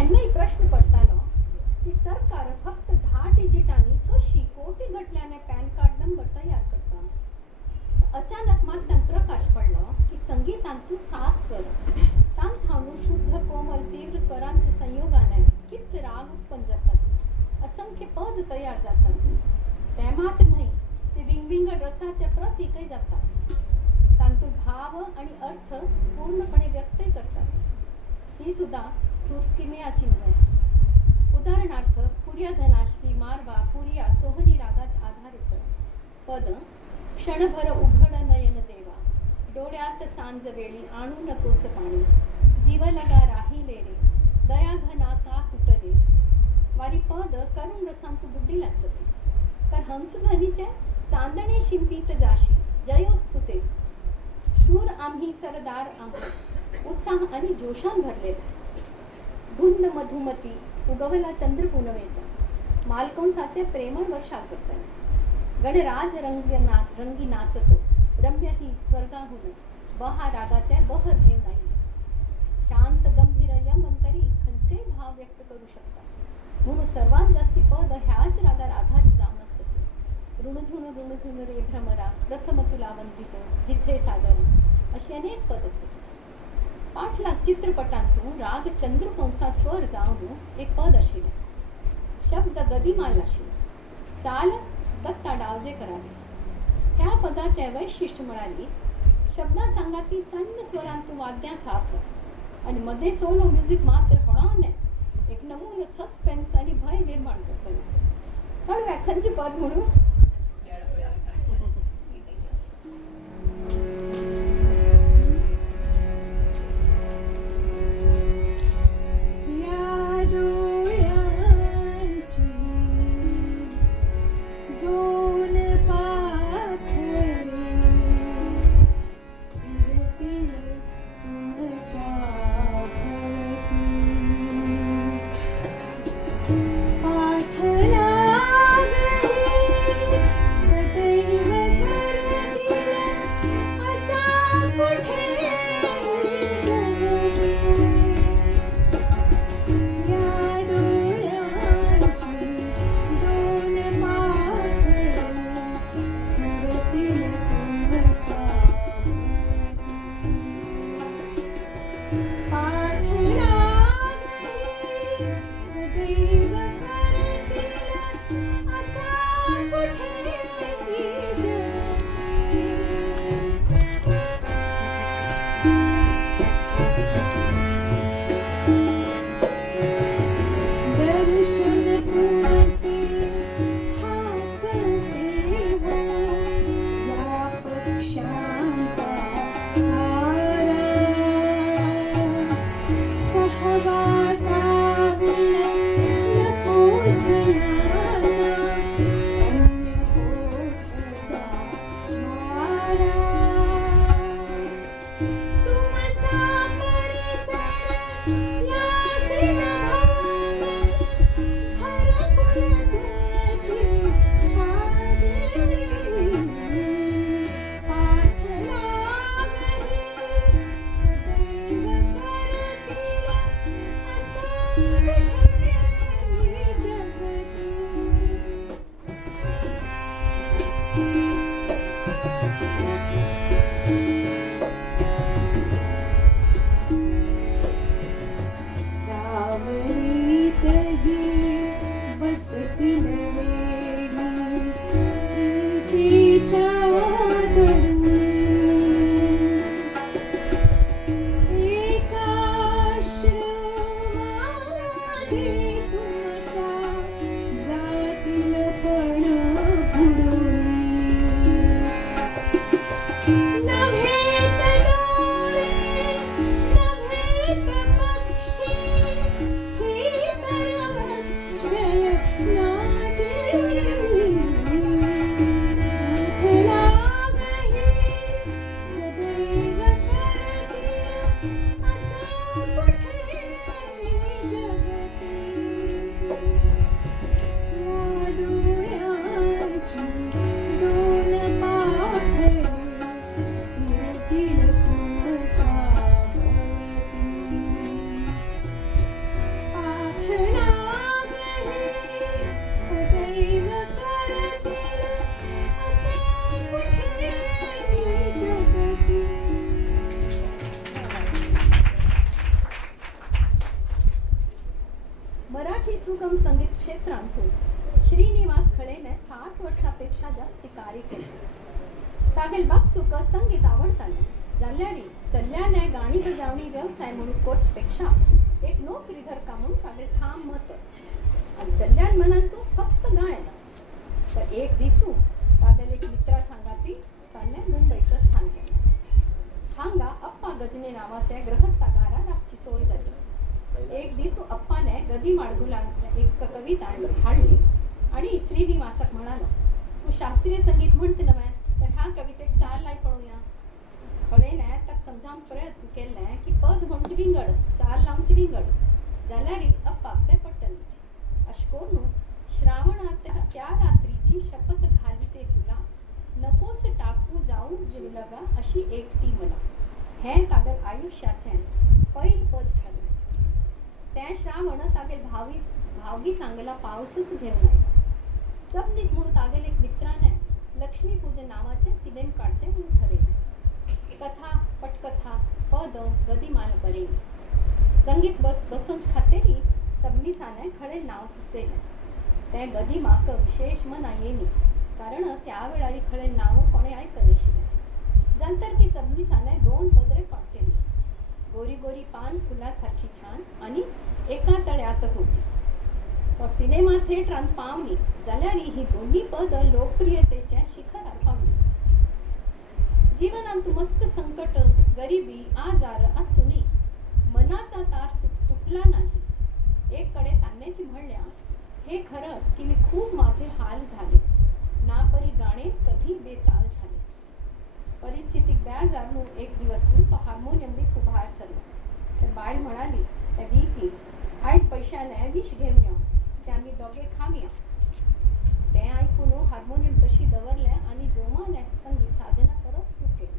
त्यांनाही प्रश्न पडताना की सरकार फक्त 10 डिजिटांनी कशी कोटी घटल्याने पॅन कार्ड नंबर तयार करता. अचानक मात प्रकाश पडला की संगीतांतू 7 स्वर तान थांबून शुद्ध कोमल तीव्र स्वरांच्या संयोगाने किती राग उत्पन्न जातात, असंख्य पद तयार जातात. ते मात्र नाही, ते विंगविंगड रसाच्या प्रतीकही जातात. तांतून भाव आणि अर्थ पूर्णपणे व्यक्त करतात. ही सुद्धा सूर किमयाची नव्हे. उदाहरणार्थ पुर्या धनाश्री मारवा पुर्या सोहनी रागाच्या आधारित पद क्षणभर उघड नयन देवा, डोळ्यात सांज वेळी आणू नकोस पाणी, जीव लगा राहिले रे, दया घना का तुटले, वारी पद करुण रसांतू बुड्डील असते. तर हंसध्वनीचे चांदणे शिंपीत जाशी जयोस्तुते, शूर आम्ही सरदार आम्ही, उत्साह आणि जोशान भरलेला. धुंद मधुमती उगवला चंद्र पुनवेचा, मालकंसाचे प्रेमळ वर्षा करताना. गणराज रंगी नाचतो, रम्य ही स्वर्गाहून बहा रागाचे बह घेव नाही. शांत गंभीर यमंतरी खंचे भाव व्यक्त करू शकतात. म्हणून सर्वात जास्ती पद ह्याच रागावर आधारित जाऊन असते. ऋणझुण रे भ्रमरा, प्रथम तुला वंदित, जिथे सागर, अशी अनेक पद असतात. पाठलाग चित्रपटांतून राग चंद्रकंसात स्वर जाऊन एक पद आशिले, शब्द गदिमाल आशिले, चाल दत्ता डावजे करावे. ह्या पदाचे वैशिष्ट्य म्हणाली शब्दा सांगाती सन्न स्वरांतून वाद्यां साथ आणि मध्ये सोलो म्युझिक मात्र होणार नाही. एक नमून सस्पेन्स आणि भय निर्माण करतात. कळव्या खंज पद म्हणू मराठी सुगम संगीत क्षेत्रांतून श्रीनिवास खळेने 60 वर्षापेक्षा जास्त कार्य केले. तागेल बापसूक संगीत आवडताले जाल्यारी चल्ल्याने गाणी बजावणी व्यवसाय म्हणून कोचपेक्षा एक नोकरीधर कामून तागेल ठाम मत आणि चल्ल्यान मनान तू फक्त गायला. तर एक दिसू तागेल एक मित्रा सांगाती ताणे मुंबई प्रस्थान केले. हांगा अप्पा गजने नावाचे ग्रहस्थागारा राखची सोय झाली. एक दिसू अप्पाने गदी माडगुलांतल्या एक कविता हाडली आणि श्रीनिवासक म्हणालो, तू शास्त्रीय संगीत म्हणते नव्हे तर ह्या कवितेक चाल लाई पळोवया. खळेने ताका समजावून प्रयत्न केले की पद म्हणजे विंगड, चाल लावची विंगड जाल्यार अप्पाक ते पट्टलीचे. अशें करून श्रावणांतल्या त्या रात्रीची शपथ घाली ते तुला नकोस टाकू जाऊन जीवलगा अशी एकटी मला. हे तागेल आयुष्याचें पैल पद ठरलें. तें श्रावण तागेल भावगी चांगला पावसूच घेवन आयला. सबनीस म्हणून तागेल एक मित्राने लक्ष्मीपूजन नावाचे सिनेम काडचे म्हणून ठरयलें. कथा पटकथा पद गदिमाल बरयली. संगीत बसोंच खातीर सबनीसाने खळें नांव सुचयलें. तें गदिमाक विशेष मना येयली कारण त्या वेळारी खळें नांव कोणें आयकनाशिल्लें. जाल्यार ती सबनीसाने 2 पद रेकॉर्ड केली. गोरी गोरी पान फुला सारखी छान आणि एका तळ्यात होती. तो सिनेमा थिएटरांत पावली जाल्यार ही दोन्ही पद लोकप्रियतेच्या शिखरार पावली. जीवनांत मस्त संकट गरिबी आजार आसूनय मनाचा तार तुटला नाही. एक कडे तान्याची म्हणल्या, हे खरं की मी खूप माझे हाल झाले, नापरी गाणे कधी बेताल झाले. परिस्थितीक बेजार म्हणून एक दिवस तो हार्मोनियम विकू भायर सरलो. तर बायल म्हणाली त्या की आयज पैशाने विष घेवन यो ते आमी दोगे खावया. तें आयकून हार्मोनियम तशी दवरलें आणि जोमाने संगीत साधना करप सुरू केली.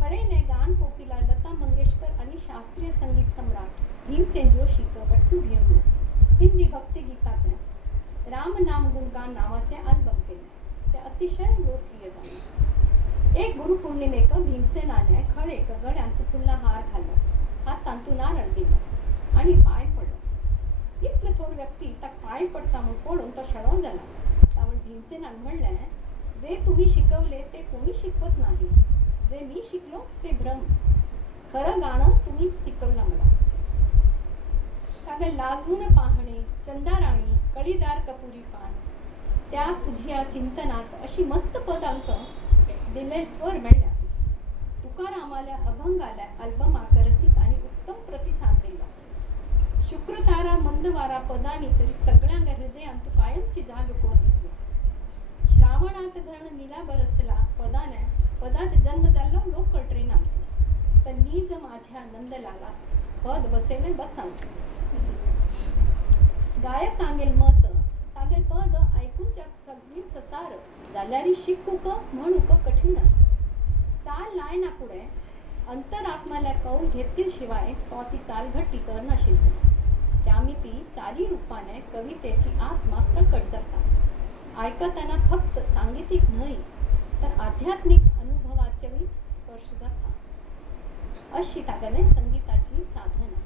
खळेने गान कोकिला लता मंगेशकर आणि शास्त्रीय संगीत सम्राट भीमसेन जोशीक बट्टू घेवन हिंदी भक्तिगीताचे राम नाम गुणगान नावाचे अल्बम केले. ते अतिशय लोकप्रिय झाले. एक गुरुपौर्णिमेक भीमसेनाने खळेक गळ्यांत फुल्ला हार घालो, हातांत नारळ दिलो आणि पाय पडलो. इतले थोर व्यक्ती ताका पाय पडता म्हूण पळोवन तो शेळो जाला. तावण भीमसेनान म्हणलें, जे तुम्ही शिकवले ते कोणी शिकवत नाही, जे मी शिकलो ते भ्रम, खरं गाणं तुम्ही शिकवलं मला. तागे लाजून पाहणे चंदाराणी कळीदार कपुरी पान त्या तुझ्या चिंतनात अशी मस्त पदांक दिले स्वर मेळ्ळ्या. तुकारामाल्या अभंगाल्या अल्बमाक रसीक आणि उत्तम प्रतिसाद दिला. शुक्रतारा मंदवारा पदांनी तरी सगळ्यांक हृदयांत कायमची जाग कोर दिली. श्रावणात घरण निला बरसला पदाचे जन्म जाल्लो लोकल ट्रेनांत. तर नीज माझ्या नंदलाला पद बसयलें बसांत. गायक आंगेल मत तागेल पद ऐकून जग सगळी ससार जाल्यारी शिकूक म्हणूक कठीण. चाल लायना पुढे अंतरात्म्याला कौल घेतील शिवाय तो ती चाल घट्टी करनाशिल्ली. त्यामुळे ती चाली रूपाने कवितेची आत्मा प्रकट जाता. ऐकताना फक्त सांगीतिक न्हय तर आध्यात्मिक अनुभवाचेही स्पर्श जाता. अशी तागेले संगीताची साधना.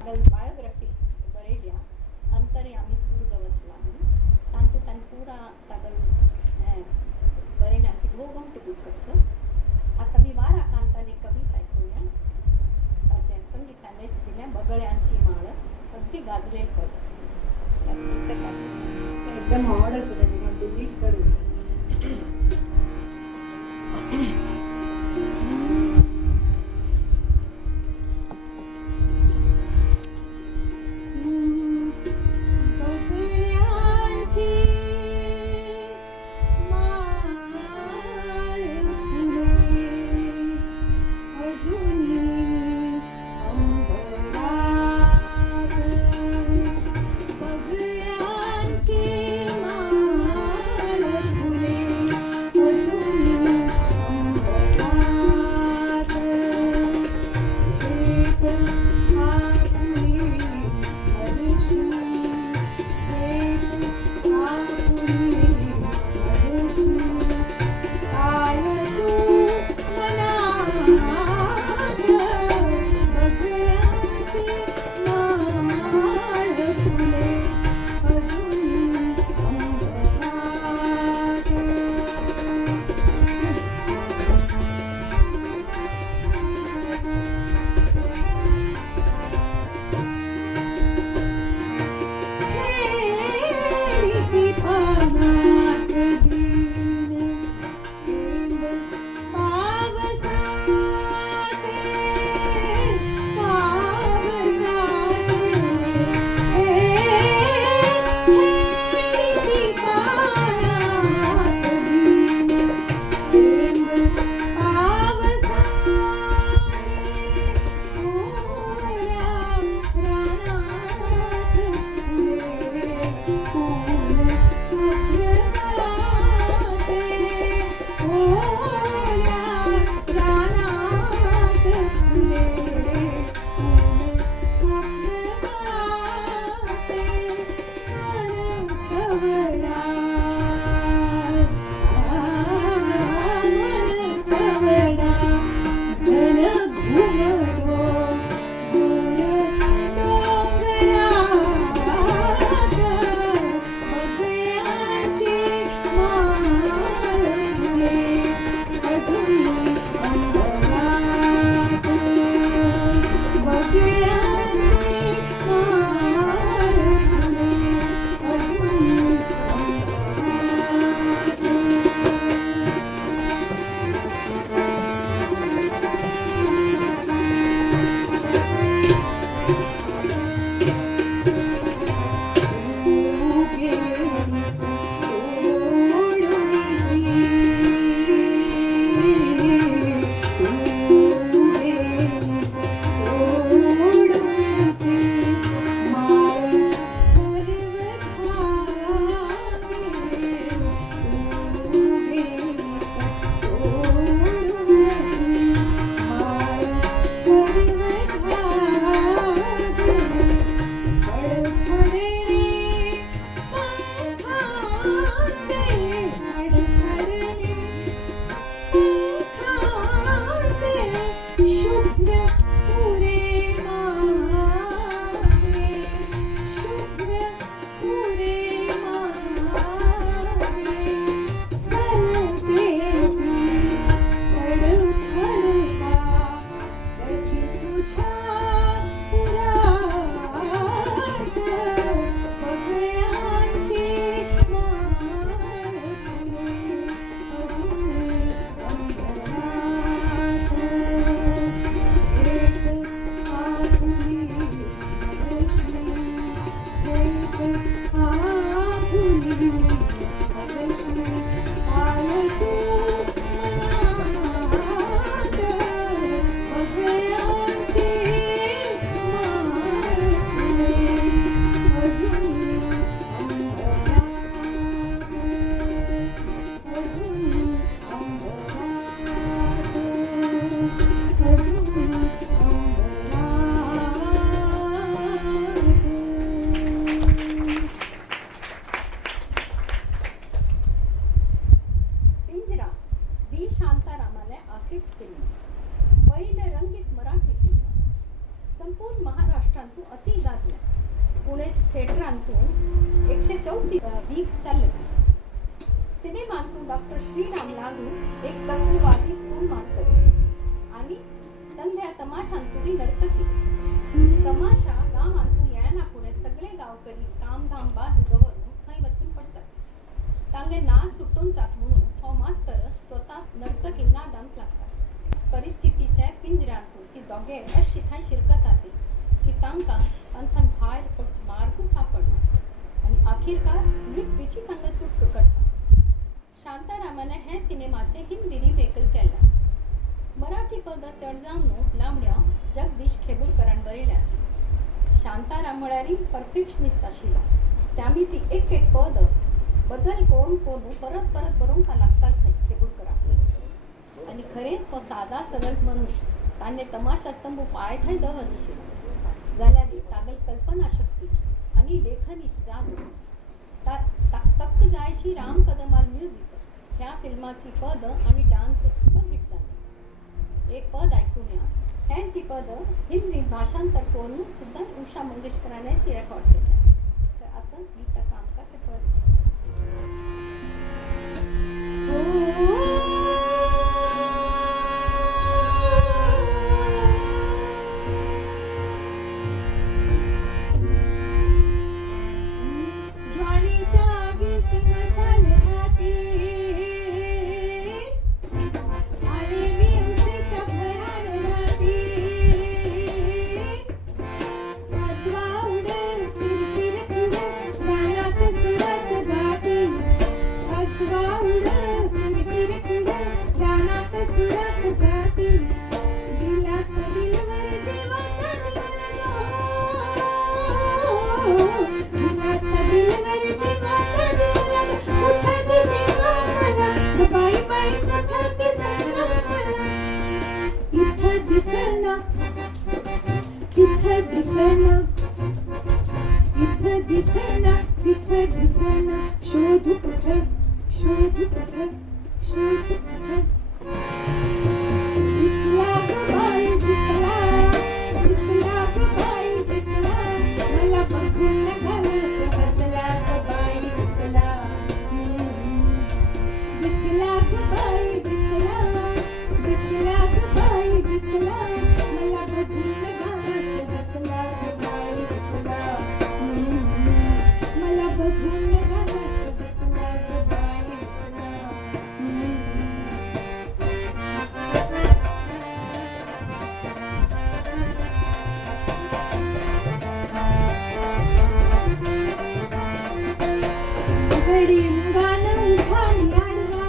तागेल बायोग्राफी बरयल्या अंतर्यामी सूर्ग वसला म्हणून तान पुरा तागेल बरयल्या ती गो गोम टू कसं. आता मी वारा कांताने कविता ऐकूया. ताचे संगीतानेच दिल्या बगळ्यांची माळ अगदी गाजले पद. एकदम आवड असं त्यांनी दोन्हीच कडून. कॉलेज थिएटरांतून 134 वीक चल्ले सिनेमांतून डॉक्टर श्रीराम लागू एक तत्ववादी स्कूल मास्तर आणि संध्या तमाशांतुली नर्तकी तमाशा गावांतू येना पुढे सगळे गावकरी कामधाम बाजू दवरून थंय वचून पडतात तांगे नाच सुटून जात म्हणून हो मास्तर स्वतः नर्तकी नादांत लागतात परिस्थितीच्या पिंजऱ्यांतून ती दोघे अशी थंय शिरकतात की तांकां तांथन भायर फक्त मार्ग सापडना आणि अखेरकार मृत्यूची तांकां सुटक करता शांतारामाने हे सिनेमाचे हिंदी रिमेकल केला मराठी पद चढ जावन लावण्या जगदीश खेबुडकरान बरयल्या शांताराम म्हळ्यार परफेक्शनिस्ट आशिल्लो त्यामुळे ती एक एक पद बदल कोण परत परत बरोवंक लागता खेबुडकराक आणि खरें तो सादा सरळ मनुष्य ताणे तमाशा तंबू पाय थंय दवरशिल्लो जाल्यार तागेल कल्पना शक्ती आणि लेखनीची जादू तक्क जायशी राम कदमाल म्युझिक ह्या फिल्माची पद आणि डान्स सुपरहिट जाले एक पद ऐकूया ह्यांची पद हिंदी भाषांतर करून सुद्धा उषा मंगेशकरान यांची रेकॉर्ड केल्या तर आता गीता कामका ते पद दिसना शोध कुठं दिसला ग बाई दिसला ग बाई दिसला मला बघून घालत हसला ग बाई दिसला ग बाई दिसला ग बाई दिसला मला बघून घालत हसला ग बाई दिसला मला बघून घालत हसला ग बाई दिसला घडी गाणं उठानी आडवा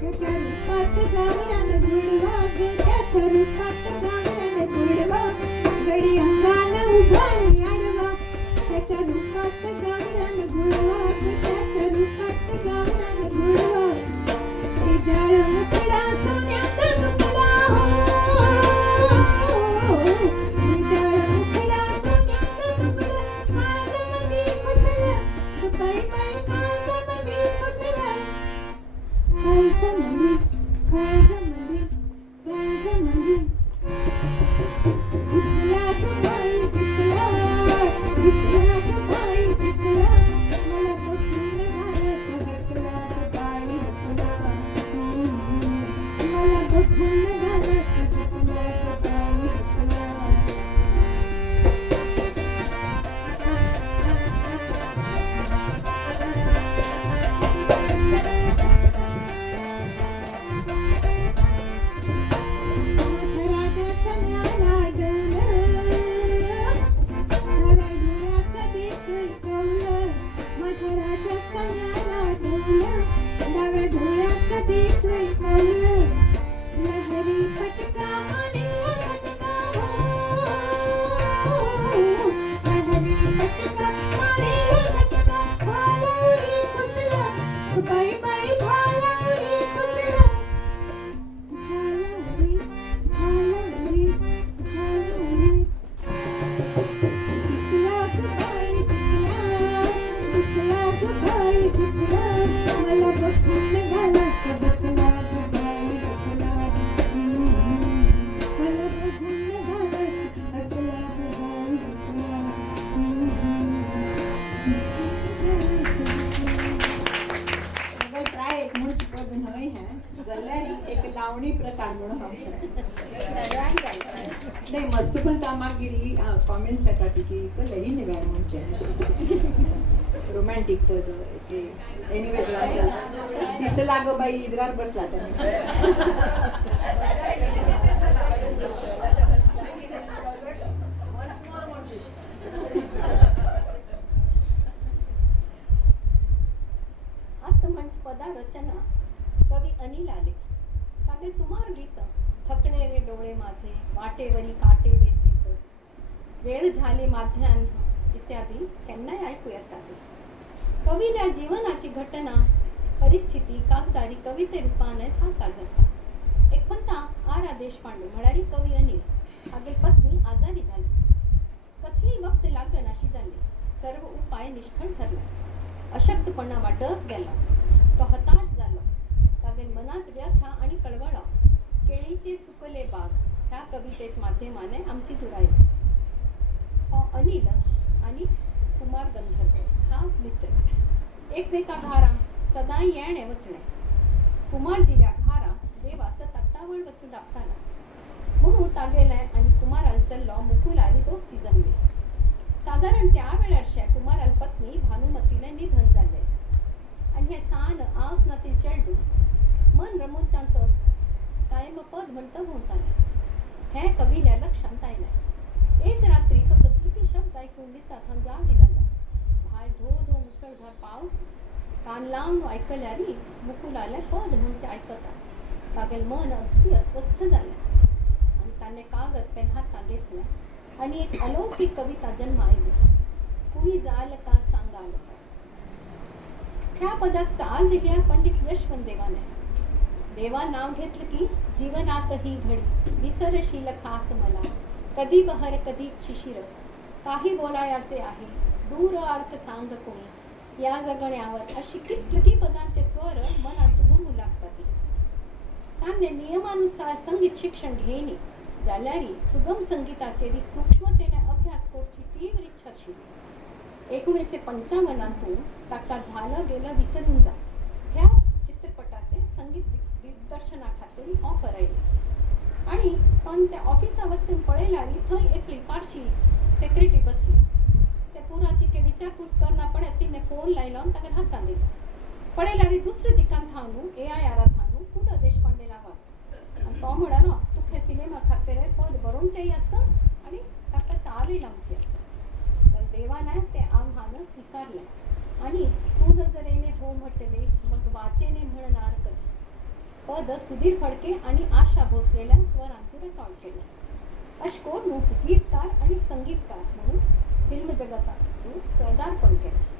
त्याच्या रूपात गावरान गुडवा ग त्याच्या रूपात गावरान गुडवा घडी अंगान उभानी आडवा त्याच्या रूपात गावरान गुडवा ग त्याच्या रूपात गावरान गुडवा ते जाळ मुकडा सोन्याचा तुकडा ते जाळ मुकडा सोन्याचा तुकडा माझ्यामध्ये घुसला ग बाई म्हणून नाही मस्त पण त्या मागीर कॉमेंट्स येतात की लई निव्यान म्हणजे रोमॅन्टिक पद ते एनिवेज दिसला ग बाई इदरार बसला त्याने आत्ममंच पदा रचना कवी अनिल आले तागे सुमार गीत थकणे रे डोळे माझे वाटेवरी काटे वेचित वेळ झाली माध्यान इत्यादी केन्नाय ऐकू येतात कवील्या जीवनाची घटना परिस्थिती कागदारी कविते रूपाने साकार जाता एक म्हणता आरा देशपांडे म्हणारी कवी अनिल हागेल पत्नी आजारी झाली कसली वक्त लागन अशी झाली सर्व उपाय निष्फळ ठरला अशक्तपणा वाटत गेला तो हताश झाला तागेल मनात व्यथा आणि कळवळा केळीचे सुकले बाग ह्या कवितेच्या माध्यमाने आमची दुरायली हो अनिल आणि कुमार गंधर्व खास मित्र एकमेका घारा सदा येणे वचणे कुमार जिल्या घारा देवास तत्तावळ वचून लागताना म्हणून तागेले आणि कुमाराल चल्लो मुकुलाली दोस्ती जमली साधारण त्या वेळारशा कुमाराल पत्नी भानुमतीले निधन झाले आणि हे सान आस नातील चेडू मन रमोचांक कायम पद म्हणतं म्हणताले हे कवील्या लक्षांत आयले एक रात्री तो कसली शब्द ऐकून दिता थंय जागी झाला भायर धो धो मुसळधार पाऊस कान लावून ऐकल्यारी मुकुलाले पद म्हणजे ऐकता तागेल मन अगदी अस्वस्थ झाले आणि त्याने कागद पेन हातात घेतला आणि एक अलौकिक कविता जन्म आली कुणी जाल का सांगाल ह्या पदात चाल दिल्या पंडित यशवंत देवाने देवा नाव घेतलं की जीवनात ही घडी विसरशील खास मला कधी बहर कधी शिशिर काही बोलायाचे आहे दूर अर्थ सांग कोणी या जगण्यावर अशी कितकी पदांचे स्वर मनात घुमू लागतात त्याने नियमानुसार संगीत शिक्षण घेणे जाल्यारी सुगम संगीताचेरी सूक्ष्मतेने अभ्यास करची तीव्र इच्छा आशिल्ली 1955 ताका झालं गेलं विसरून जा ह्या चित्रपटाचे संगीत दिग्दर्शना खातीर ऑफर आयली आणि पण त्या ऑफिसा वचून पळयल्यारी थंय एकली पारशी सेक्रेटरी बसली त्या पुराची के विचारपूस करना पडे तिने फोन लायलो ताका हातान दिलो पळयल्यारी दुसरे दिकान थांबू AIR थांबू खुदा देशपांडेला वाचतो आणि तो म्हणालो तुखे सिनेमा खातीर पद बरोवचेय आसा आणि ताका चालूय लावची आसा तर देवाने ते आव्हान स्वीकारले आणि तू नजरेने हो म्हटले मग वाचेने म्हणणार कधी पद सुधीर फडके आणि आशा भोसलेल्या स्वरांतून रेकॉर्ड केलं अशकोर न्हू गीतकार आणि संगीतकार म्हणून फिल्म जगतातून पदार्पण केलं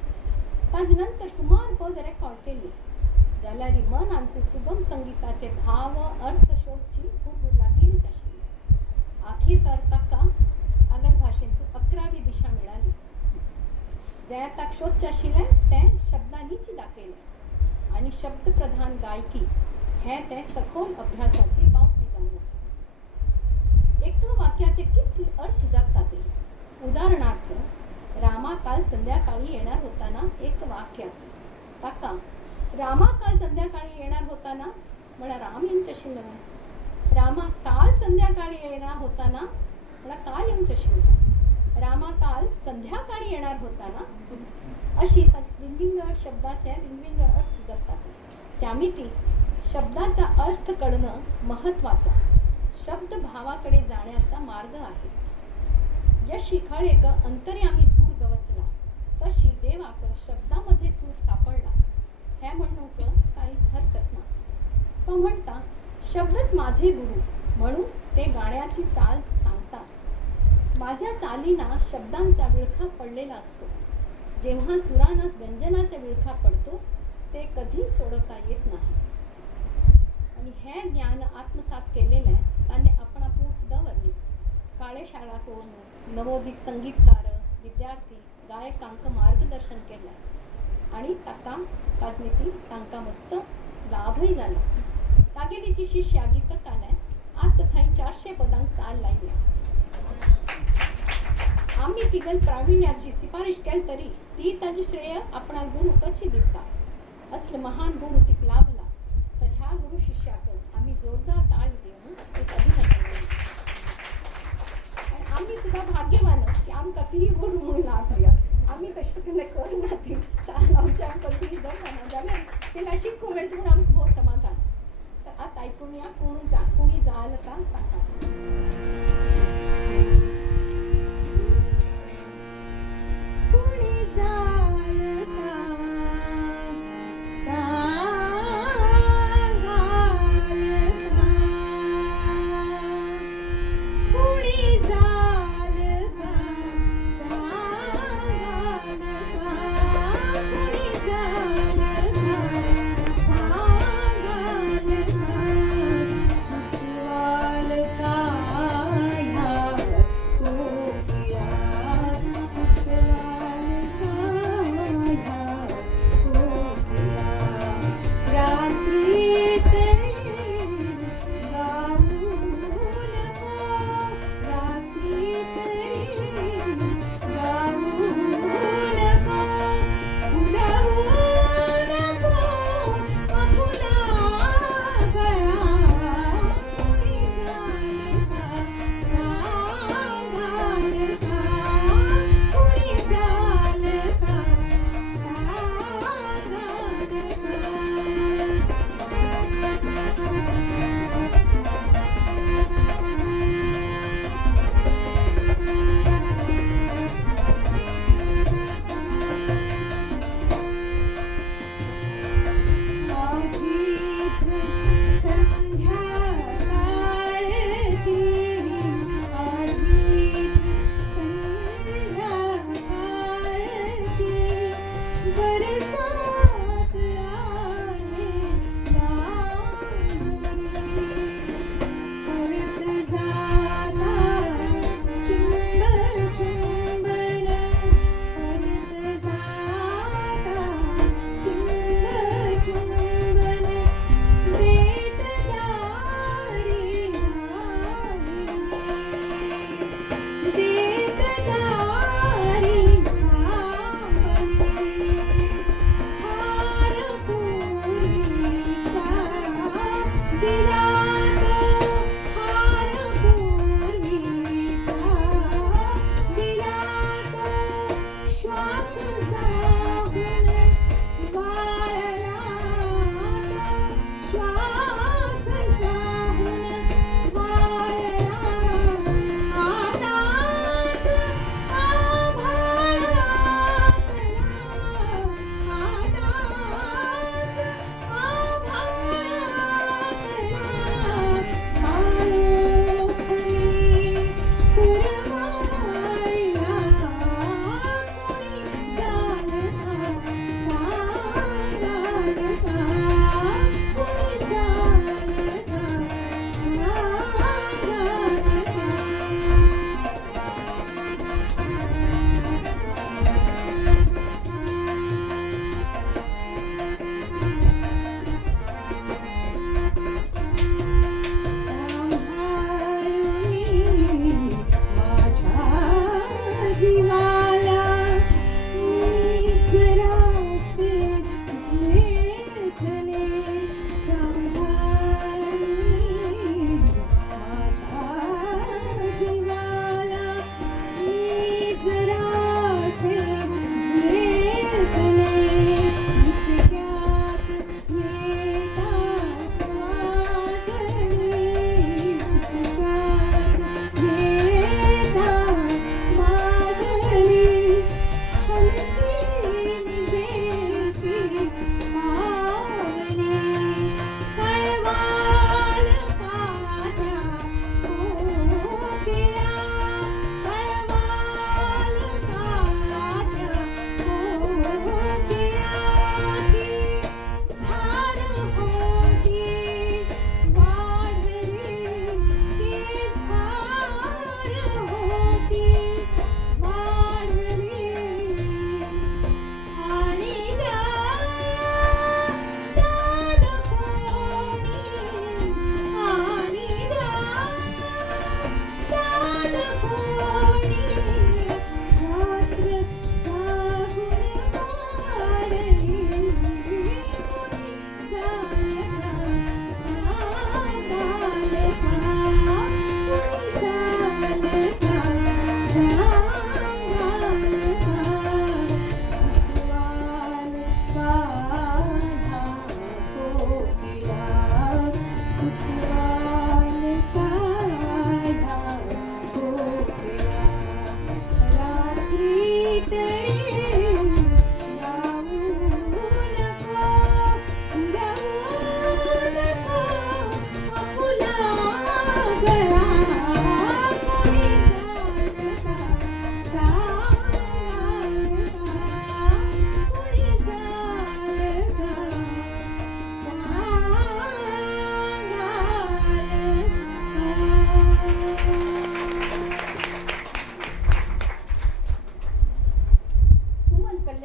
ताजनंतर सुमार पद रेकॉर्ड केली जाल्यारी मन अंतू सुगम संगीताचे भाव अर्थ शोधची खूप लागीनच आशिल्ली आखिरकार ताका आगल भाशेंतून 11वी दिशा मिळाली जे ताक शोधचे आशिल्ले ते शब्दांनीच दाखयले आणि शब्दप्रधान गायकी हे ते सखोल अभ्यासाची पावती जावन आसा एका वाक्याचे कितले अर्थ जातात ते उदाहरणार्थ रामा काल संध्याकाळी येणार होताना एक वाक्य असेल ताका रामा काल संध्याकाळी येणार होताना मला राम यांच्याशी नव्हे रामा काल संध्याकाळी येणार होताना मला काल यांच्याशी नव्हे रामा काल संध्याकाळी येणार होताना अशी विंगिंगड शब्दाचे विंगिंगड अर्थ जातात त्यामिती शब्दाचा अर्थ कळणं महत्त्वाचा शब्द भावाकडे जाण्याचा मार्ग आहे जशी खळेक अंतर्यामी सूर गवसला तशी देवाक शब्दामध्ये सूर सापडला हे म्हणूक काही हरकत नाही तो म्हणता शब्दच माझे गुरु म्हणून ते गाण्याची चाल सांगतात माझ्या चालीना शब्दांचा विळखा पडलेला असतो जेव्हा सुरानास व्यंजनाचा विळखा पडतो ते कधी सोडवता येत नाही आणि हे ज्ञान आत्मसात केलेले त्याने आपण दवरली काळे शाळा करून नवोदित संगीतकार विद्यार्थी गायकांक मार्गदर्शन केलं आणि तांका मस्त लाभही झाला तागेलीची शिष्या गीतकाने आत थंय 400 पदांक चाल लायल्या आम्ही तिगल प्रावीण्याची शिफारिश केली तरी ती ताजी श्रेय आपणा गुरु कशी दिसता असलं महान गुरु तिक लाभला तर ह्या गुरु शिष्याक आम्ही जोरदार ताळ देऊन एक अभिनंदन केलं. आणि आम्ही सुद्धा भाग्यवान की आम कधीही गुण म्हणून लागूया आम्ही कष्ट केले कर ना ती चाल आमच्या कधीही जमना जाल्यार त्याला शिकू वेळ म्हणून आमकां हो समाधान. तर आता ऐकून या कुणी जाल का सांगा. कुणी जाल का सांगाल का कुणी जाल का सांगाल का कुणी जाल का सांगाल का सुचवाल का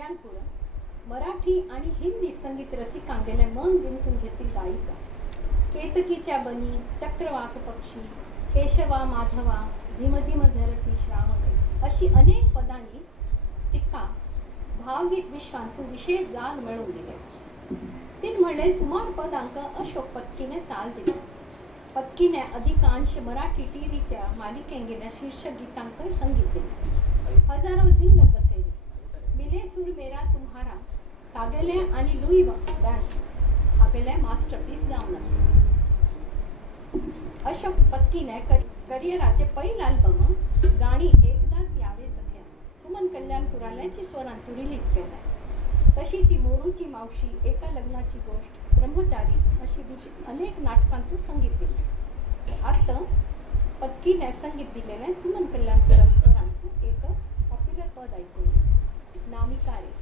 कल्याणपूर मराठी आणि हिंदी संगीत रसिकांगेले मन जिंकून घेतील गायिका. केतकीच्या बनी, चक्रवाक पक्षी, केशवा माधवा, झिमझिम झरती श्रावण अशी अनेक पदांनी तिका भावगीत विश्वांतू विशेष जाग मिळवून दिले. तीन म्हणले सुमार पदांक अशोक पत्कीने चाल दिली. पत्कीने अधिकांश मराठी टीव्हीच्या मालिकेंगेल्या शीर्षक गीतांक संगीत दिले. हजारो जिंगल बसयली. मिले सूर मेरा तुम्हारा तागेले आणि लुई बँक्स हागेले मास्टरपीस जावन असे. अशोक पत्कीने करियराचे पहिल अल्बम गाणी एकदाच यावे सख्या सुमन कल्याणपुराल्याची स्वरांतू रिलीज केलाय. तशीची मोरूची मावशी, एका लग्नाची गोष्ट, ब्रह्मचारी अशी अनेक नाटकांतून संगीत दिले. आता पत्कीने संगीत दिलेले सुमन कल्याणपुरा स्वरांतू एक पॉप्युलर पद ऐकून नामिका रे.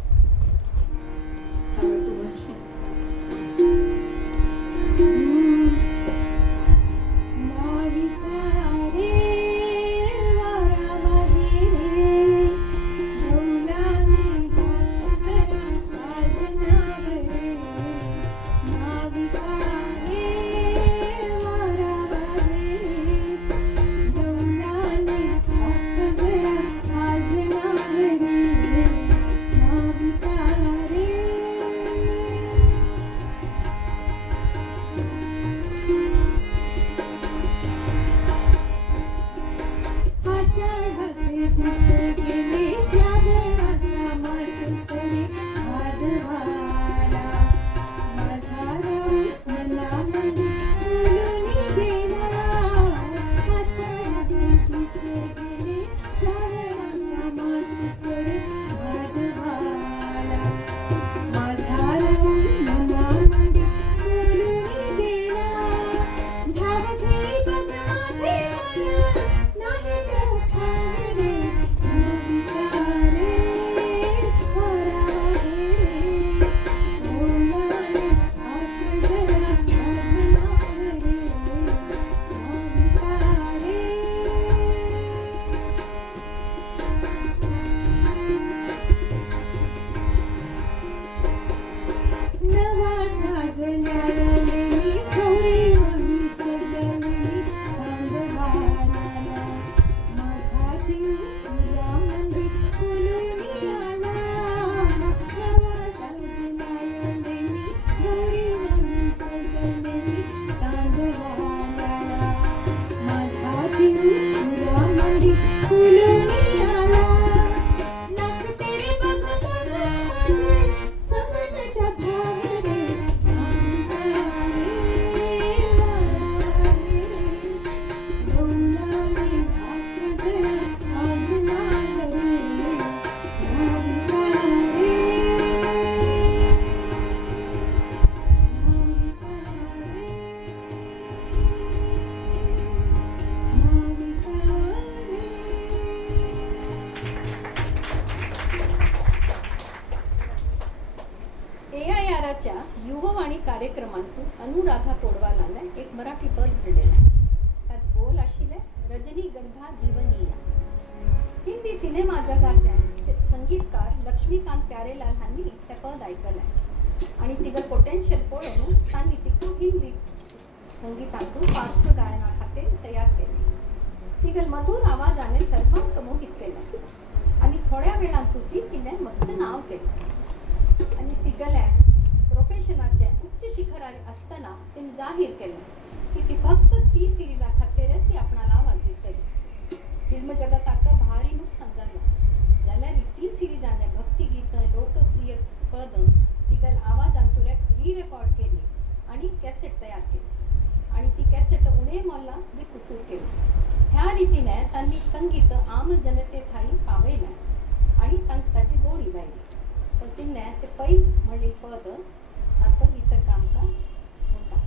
युववाणी कार्यक्रमांतून अनुराधा पोडवालाने एक मराठी पद घडलेला. ताच बोल आशिले रजनीगंधा जीवनीया. हिंदी सिनेमा जगाचे संगीतकार लक्ष्मीकांत प्यारेलाल हांनी ते पद ऐकले आणि तिचं पोटेन्शियल पळोवन तांणी तिका हिंदी संगीतांतून पार्श्वगायना खातीर तयार केली. तिगल मधुर आवाजाने सर्वांक मोहित केले आणि थोड्या वेळान तुझी तिने मस्त नाव केले आणि तिगले प्रोफेशनाचे उच्च शिखरार असताना तिने जाहीर केले की ती फक्त टी सिरीजा खातीरच आपणाला आवाज दितली. फिल्म जगताक भारी नुकसान जालें जाल्यार टी सिरीजाने भक्तिगीत लोकप्रिय पद तिगल आवाजान तुरेक री-रेकॉर्ड केली आणि कॅसेट तयार केली आणि ती कॅसेट उणे मोल्ला विकूं सुरू केली. ह्या रितीने तांणी संगीत आम जनते थाई पावयलें आणि तांकां ताची गोडी लायली. तर तिने ते पै म्हणली पद आता गीत कामका म्हणटा.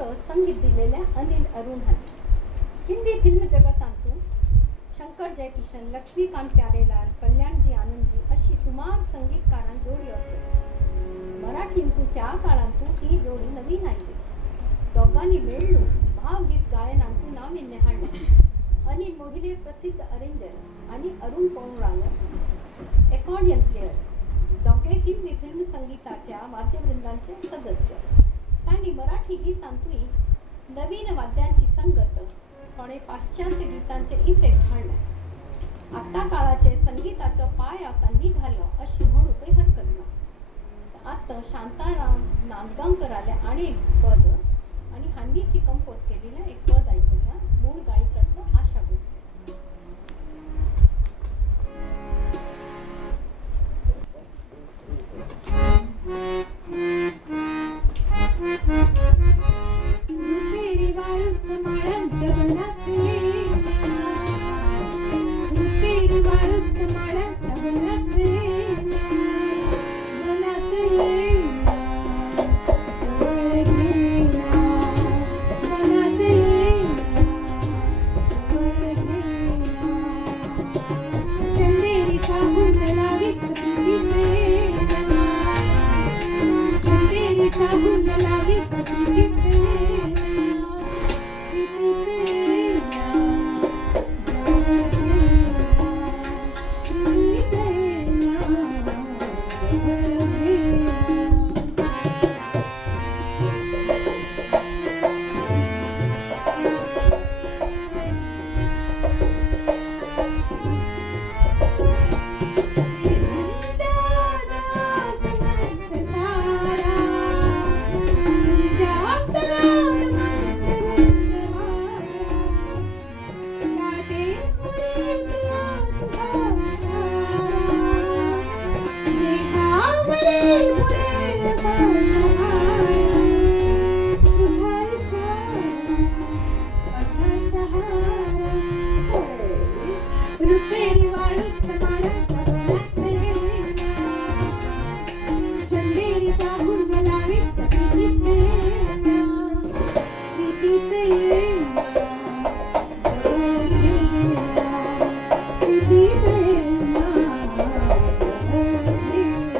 संगीत दिलेल्या अनिल अरुण हांनी. हिंदी फिल्म जगतांतू शंकर जयकिशन, लक्ष्मीकांत प्यारेलाल, कल्याणजी आनंदजी अशी सुमार संगीतकारां जोडी आसत. मराठींतू त्या काळांतू ही जोडी नवीन आयली. दोगांनी मेळून भावगीत गायनांतू नाविन्य हाडलें. अनिल मोहिले प्रसिद्ध अरेंजर आणि अरुण पौराणक एकॉर्डियन प्लेयर. दोघे हिंदी फिल्म संगीताच्या वाद्यवृंदांचे सदस्य. त्यांनी मराठी गीतांतूय नवीन वाद्यांची संगत, थोडे पाश्चात्य गीतांचे इफेक्ट हाडले. आता काळाचे संगीताचो पाय आता निघालो अशी म्हणूकय हरकत ना. आता शांताराम नांदगांवकराले आणि एक पद आणि हांनीची कंपोज केलेले एक पद ऐकूया. मूळ गायक असं आशा भोसले. रुपेरी वाळूत माळांच्या वनात येण्या, रुपेरी वाळूत माळांच्या वनात येण्या, वनात येण्या, जवळ घेण्या, वनात येण्या, जवळ घेण्या, चंदेरीचा हुंड लावीत प्रीतीत येण्या, चंदेरीचा हुंड लावीत प्रीतीत रुपेरी वाळूत माळांच्या वनात येण्या, चंदेरीचा हुंड लावीत प्रीतीत येण्या, प्रीतीत येण्या, जवळ घेण्या, प्रीतीत येण्या, जवळ घेण्या.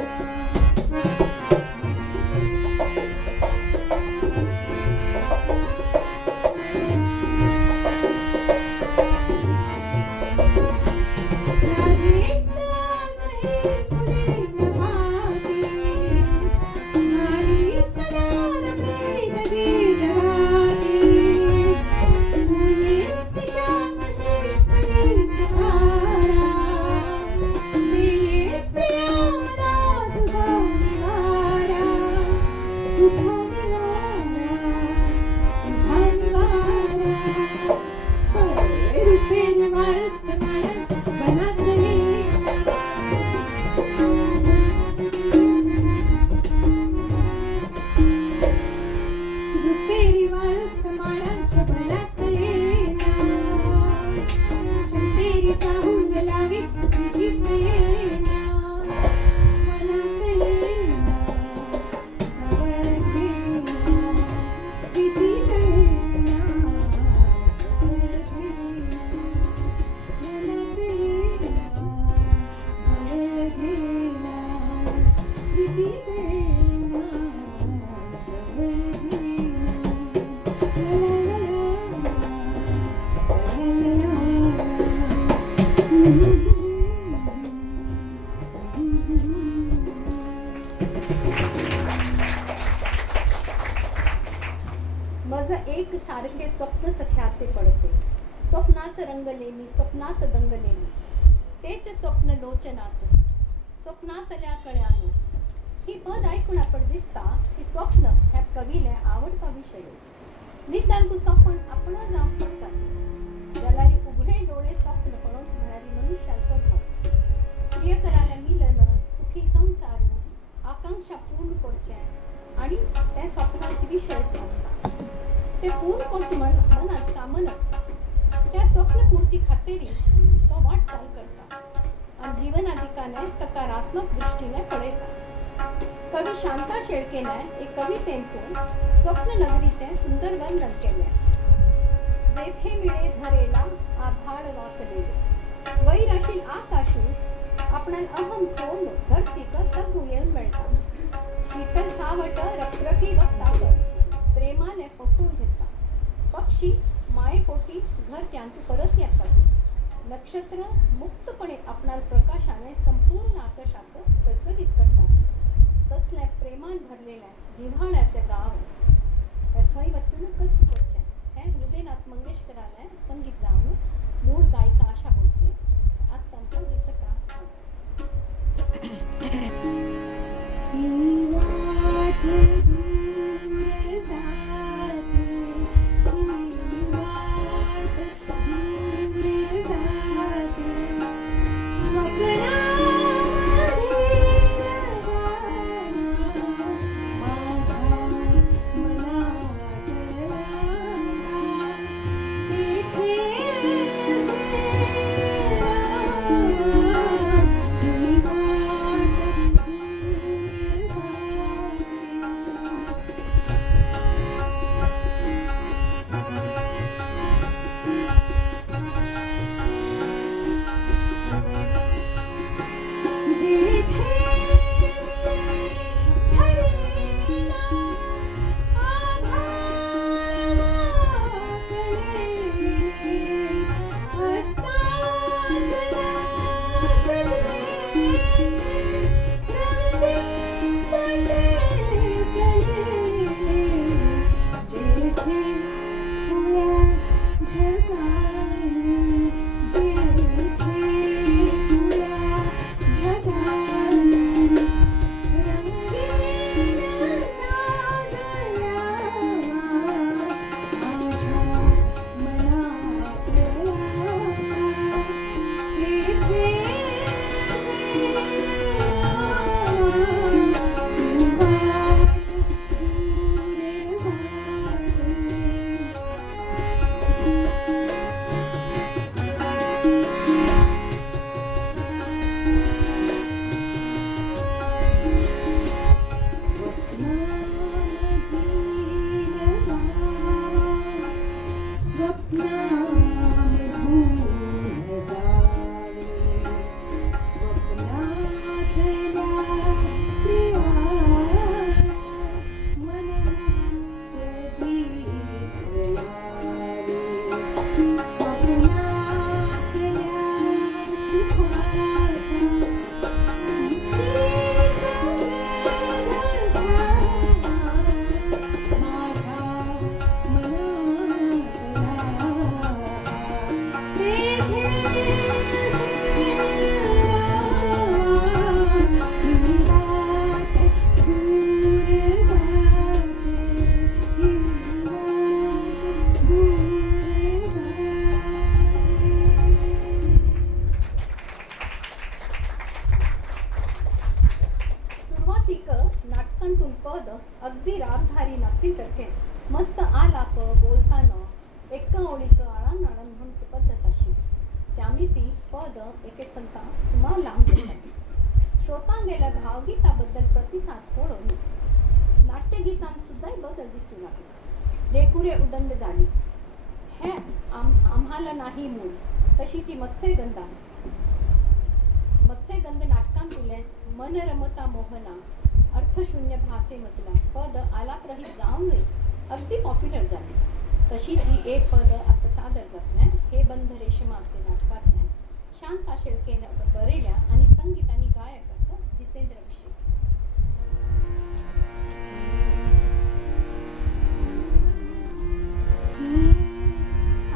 रुपेरी वाळूत माळांच्या वनात येण्या, रुपेरी वाळूत माळांच्या वनात येण्या, चंदेरीचा हुंड लावीत प्रीतीत येण्या, वनात येण्या, जवळ घेण्या, प्रीतीत येण्या, जवळ घेण्या, वनात येण्या, जवळ घेण्या, प्रीतीत येण्या, जवळ घेण्या. ला ला ला ला, ला ला ला. मज एक सारखे स्वप्न सख्याचे पडते. स्वप्नात रंगले मी, स्वप्नात दंगले मी, तेच स्वप्न लोचनात, स्वप्नातल्या कळ्यानो. ही पद ऐकून आपण दिसता की स्वप्न ह्या कवीले आवडता विषय. निदान तू स्वप्न आपण जाऊन पडतात. जलारी उघडे डोळे स्वप्न पळोच म्हणारी मनुष्या स्वभाव. प्रियकराला मिलन, सुखी संसार, आकांक्षा पूर्ण करचे आणि त्या स्वप्नाचे विषयाचे असतात. ते पूर्ण करचे मनात कामन असतात. त्या स्वप्नपूर्ती खातेरी तो वाटचाल करता आणि जीवनाधिकाने सकारात्मक दृष्टीने पळयता. कवी शांता शेळकेने एक कवितेतून स्वप्न नगरीचे सुंदर वर्णन केले. जेथे मिळे धरेला आभाळ वाकलेले वैराशील आकाशू आपणान अहम सोड धरतीक तगू येऊन मिळतात. शीतल सावट रखरखी वक्तात प्रेमाने पकडून घेतात. पक्षी मायेपोटी घर त्यांतू परत येतात. नक्षत्र मुक्तपणे आपणाल प्रकाशाने संपूर्ण आकाशात प्रज्वलित करतात. तसल्या प्रेमान भरलेल्या जिव्हाळ्याचे गाव थंय वचून कसं पोचचे हे हृदयनाथ मंगेशकराने संगीत जाऊन मूळ गायिका आशा भोसले आज त्यांचं गीतकार ही वाट दूर जाते, ही वाट दूर जाते, स्वप्नामध्ये माझ्या मनात लागला, तेथे नाटकांतून पद अगदी रागधारी नाट्यतर्फे मस्त आलाप बोलताना एका ओळीक आळण आळण म्हणची पद्धत अशी त्यामुळे ती पद एकेकंता सुमार लांब जातात. श्रोतांगेल्या भावगीताबद्दल प्रतिसाद पळोवन नाट्यगीतांत सुद्धा बदल दिसू लागले. लेकुरे उदंड झाली हे आम्हाला नाही मूल तशीची मत्स्यगंधा नाटकांतुले मन रमता मोहना अर्थशून्य भासे मजला पद आलापरहित जाऊन अगदी पॉप्युलर झाली. तशीच ही एक पद आता सादर जातले हे बंध रेशमाचे नाटकाचे शांता शेळकेने बरयल्या आणि संगीत आणि गायक असं जितेंद्र भिशे. आ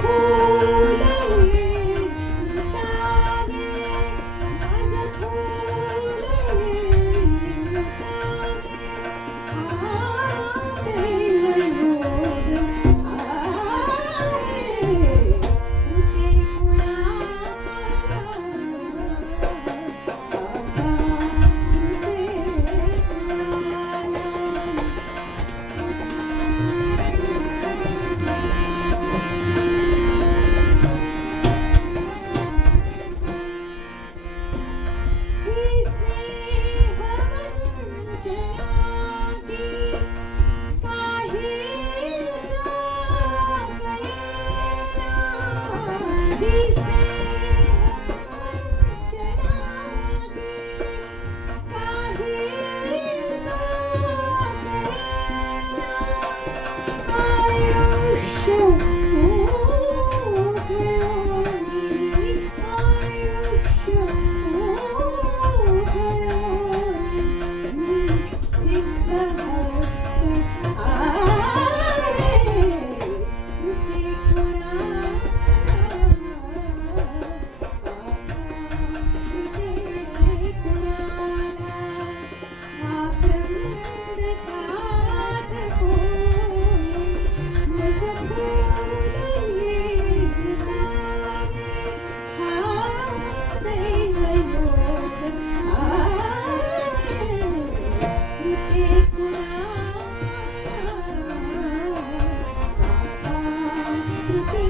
फूल हे रटावे, माझं फूल हे रटावे. दैवयोग आहे, ते ही स्नेहवंचनादी काहीच कळेना. ही स्नेहवंचनादी काहीच कळेना. आयुष्य ओघळोनी, आयुष्य ओघळोनी, मी रिक्त हस्त आहे, ते कुणाला आक्रंदकात होई, माझं फूल हे रटावे. हा दैवयोग आहे, ते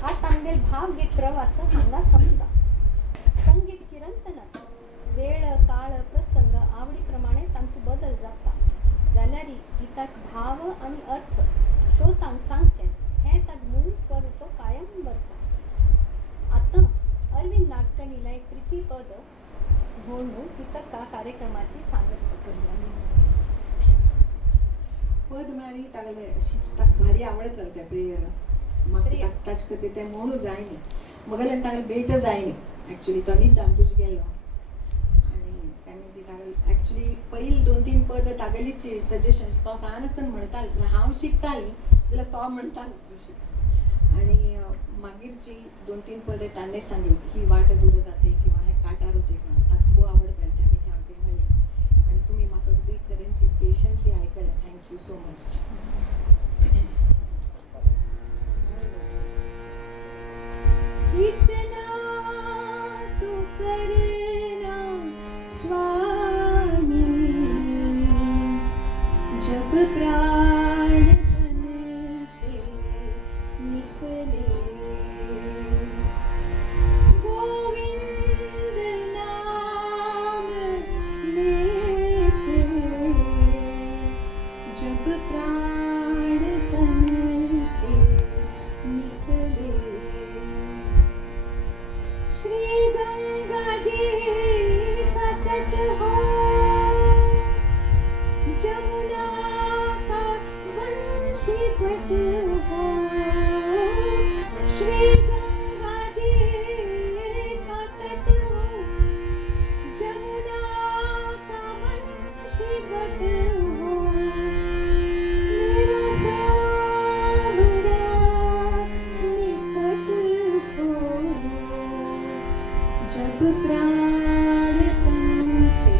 हा तांगेल भावगीत प्रवास हांगा समजा. संगीत चिरंतन आसा, वेळ काळ प्रसंग आवडीप्रमाणे तांतू बदल जाता जाल्यार गिताचे भाव आणि अर्थ श्रोतांक सांगचे हें ताजें मूळ स्वरूप कायम उरता. आतां अरविंद नाटकणीला एक प्रितीपद म्हणून तितका कार्यक्रमाची सांगत पद म्हळ्यार तागेले अशीच ताका भारी आवडत त्या प्रेयर. म्हाका प्रिय. ताचे खातीर तें म्हणू जायना, म्हगेल्यान तागेले बेट जायना. एक्चुली तो न्हीद दामतूच गेलो आनी ताणें ती तागेले एक्चुली पयलीं 2-3 पद तागेलीच सजेशन. तो सांगनासतना म्हणटालो, हांव शिकतालीं जाल्यार तो म्हणटालो अशें. आनी मागीरची 2-3 पदां ताणें सांगली, ही वाट दूर जाते किंवा हे काटार होते म्हणून. ताका खूब आवडटालें तें मी हांव ते म्हणलें. आनी तुमी म्हाका अगदी खरेंची पेशंटली आयकलें. Thank you so much. इतना तो करना स्वामी, जब प्राण तन से निकले. गोविंद नाम लेके जब प्राण तन से निकले. श्री गंगा जी का तट हो, जमुना का वंशीपट हो. श्री गंगा जी का तट हो, जमुना का वंशीपट हो. मेरा सावरा निकट हो, जब प्राण तन से.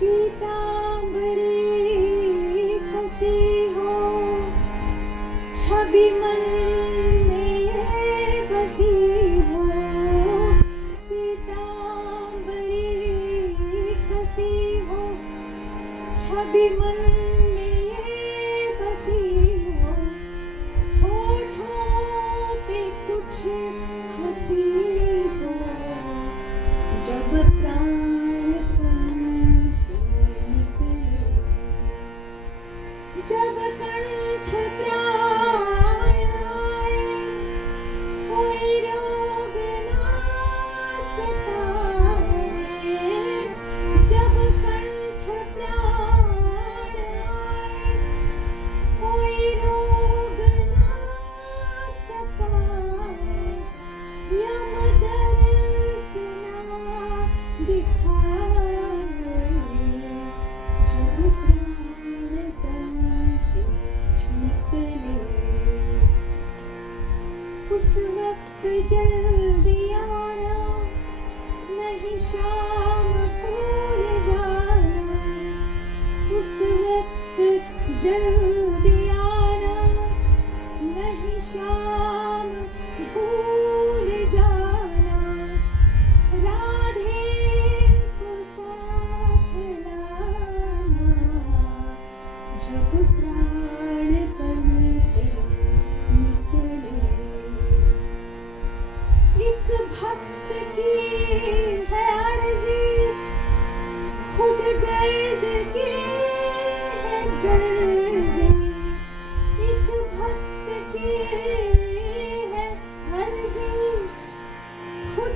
पीतांबरी कसी हो, छवि मन में बसी हो. पीता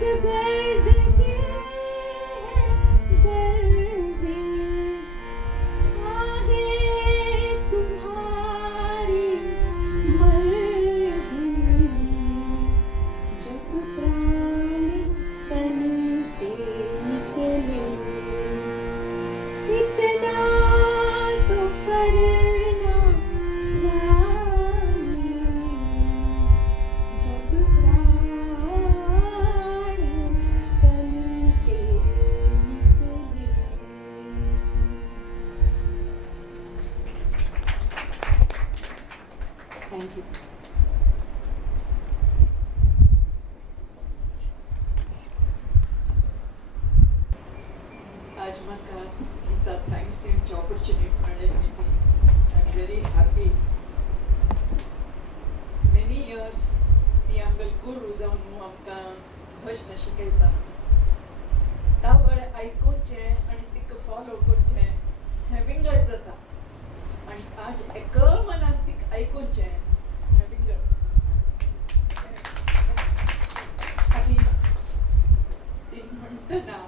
रंग गरजे गरजे आगे तुम्हारी मर्जी जब प्राण तन से निकले इतना तो करना स्वामी जब प्राण तन से निकले. Thank you. आज म्हाका गीता थँक्स तेंची ऑपॉर्च्युनिटी मेळ्ळी ती I am very happy many years ती आमकां गुरू जावन न्हू आमकां भजनां शिकयता त्या वेळेर आयकुचें आनी तिका फॉलो करचें हें विंगड जाता आनी आज एक मनान तिका आयकुचें हें विंगड आनी ती म्हणटना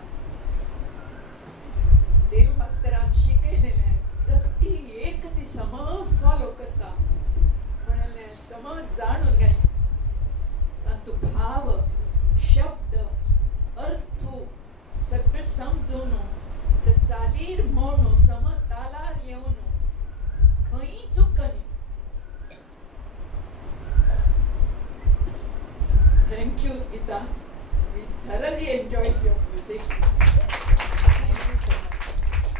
देव मास्तरान शिकयलेलें प्रती एक ती सम फॉलो करता म्हणलें सम जाणून घे तातूंत भाव शब्द अर्थ सगळें समजून ते चालीर म्हणू सम तालार येवन खंय चुकनी. Thank you Geeta, we thoroughly enjoyed your music. Thank you so much.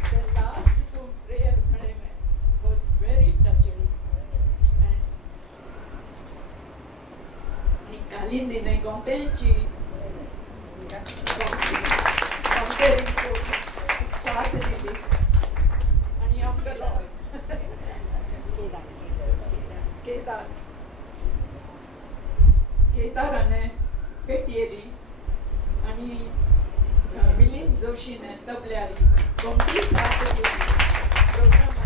The last two prayer was very touching. And कालिंदीने गोंट्यांची comparing to साथ दिली आणि आमकां केदाराने पेटयली आणि मिलिंद जोशीने तबल्यारी गोमटी साथ दिली प्रोग्राम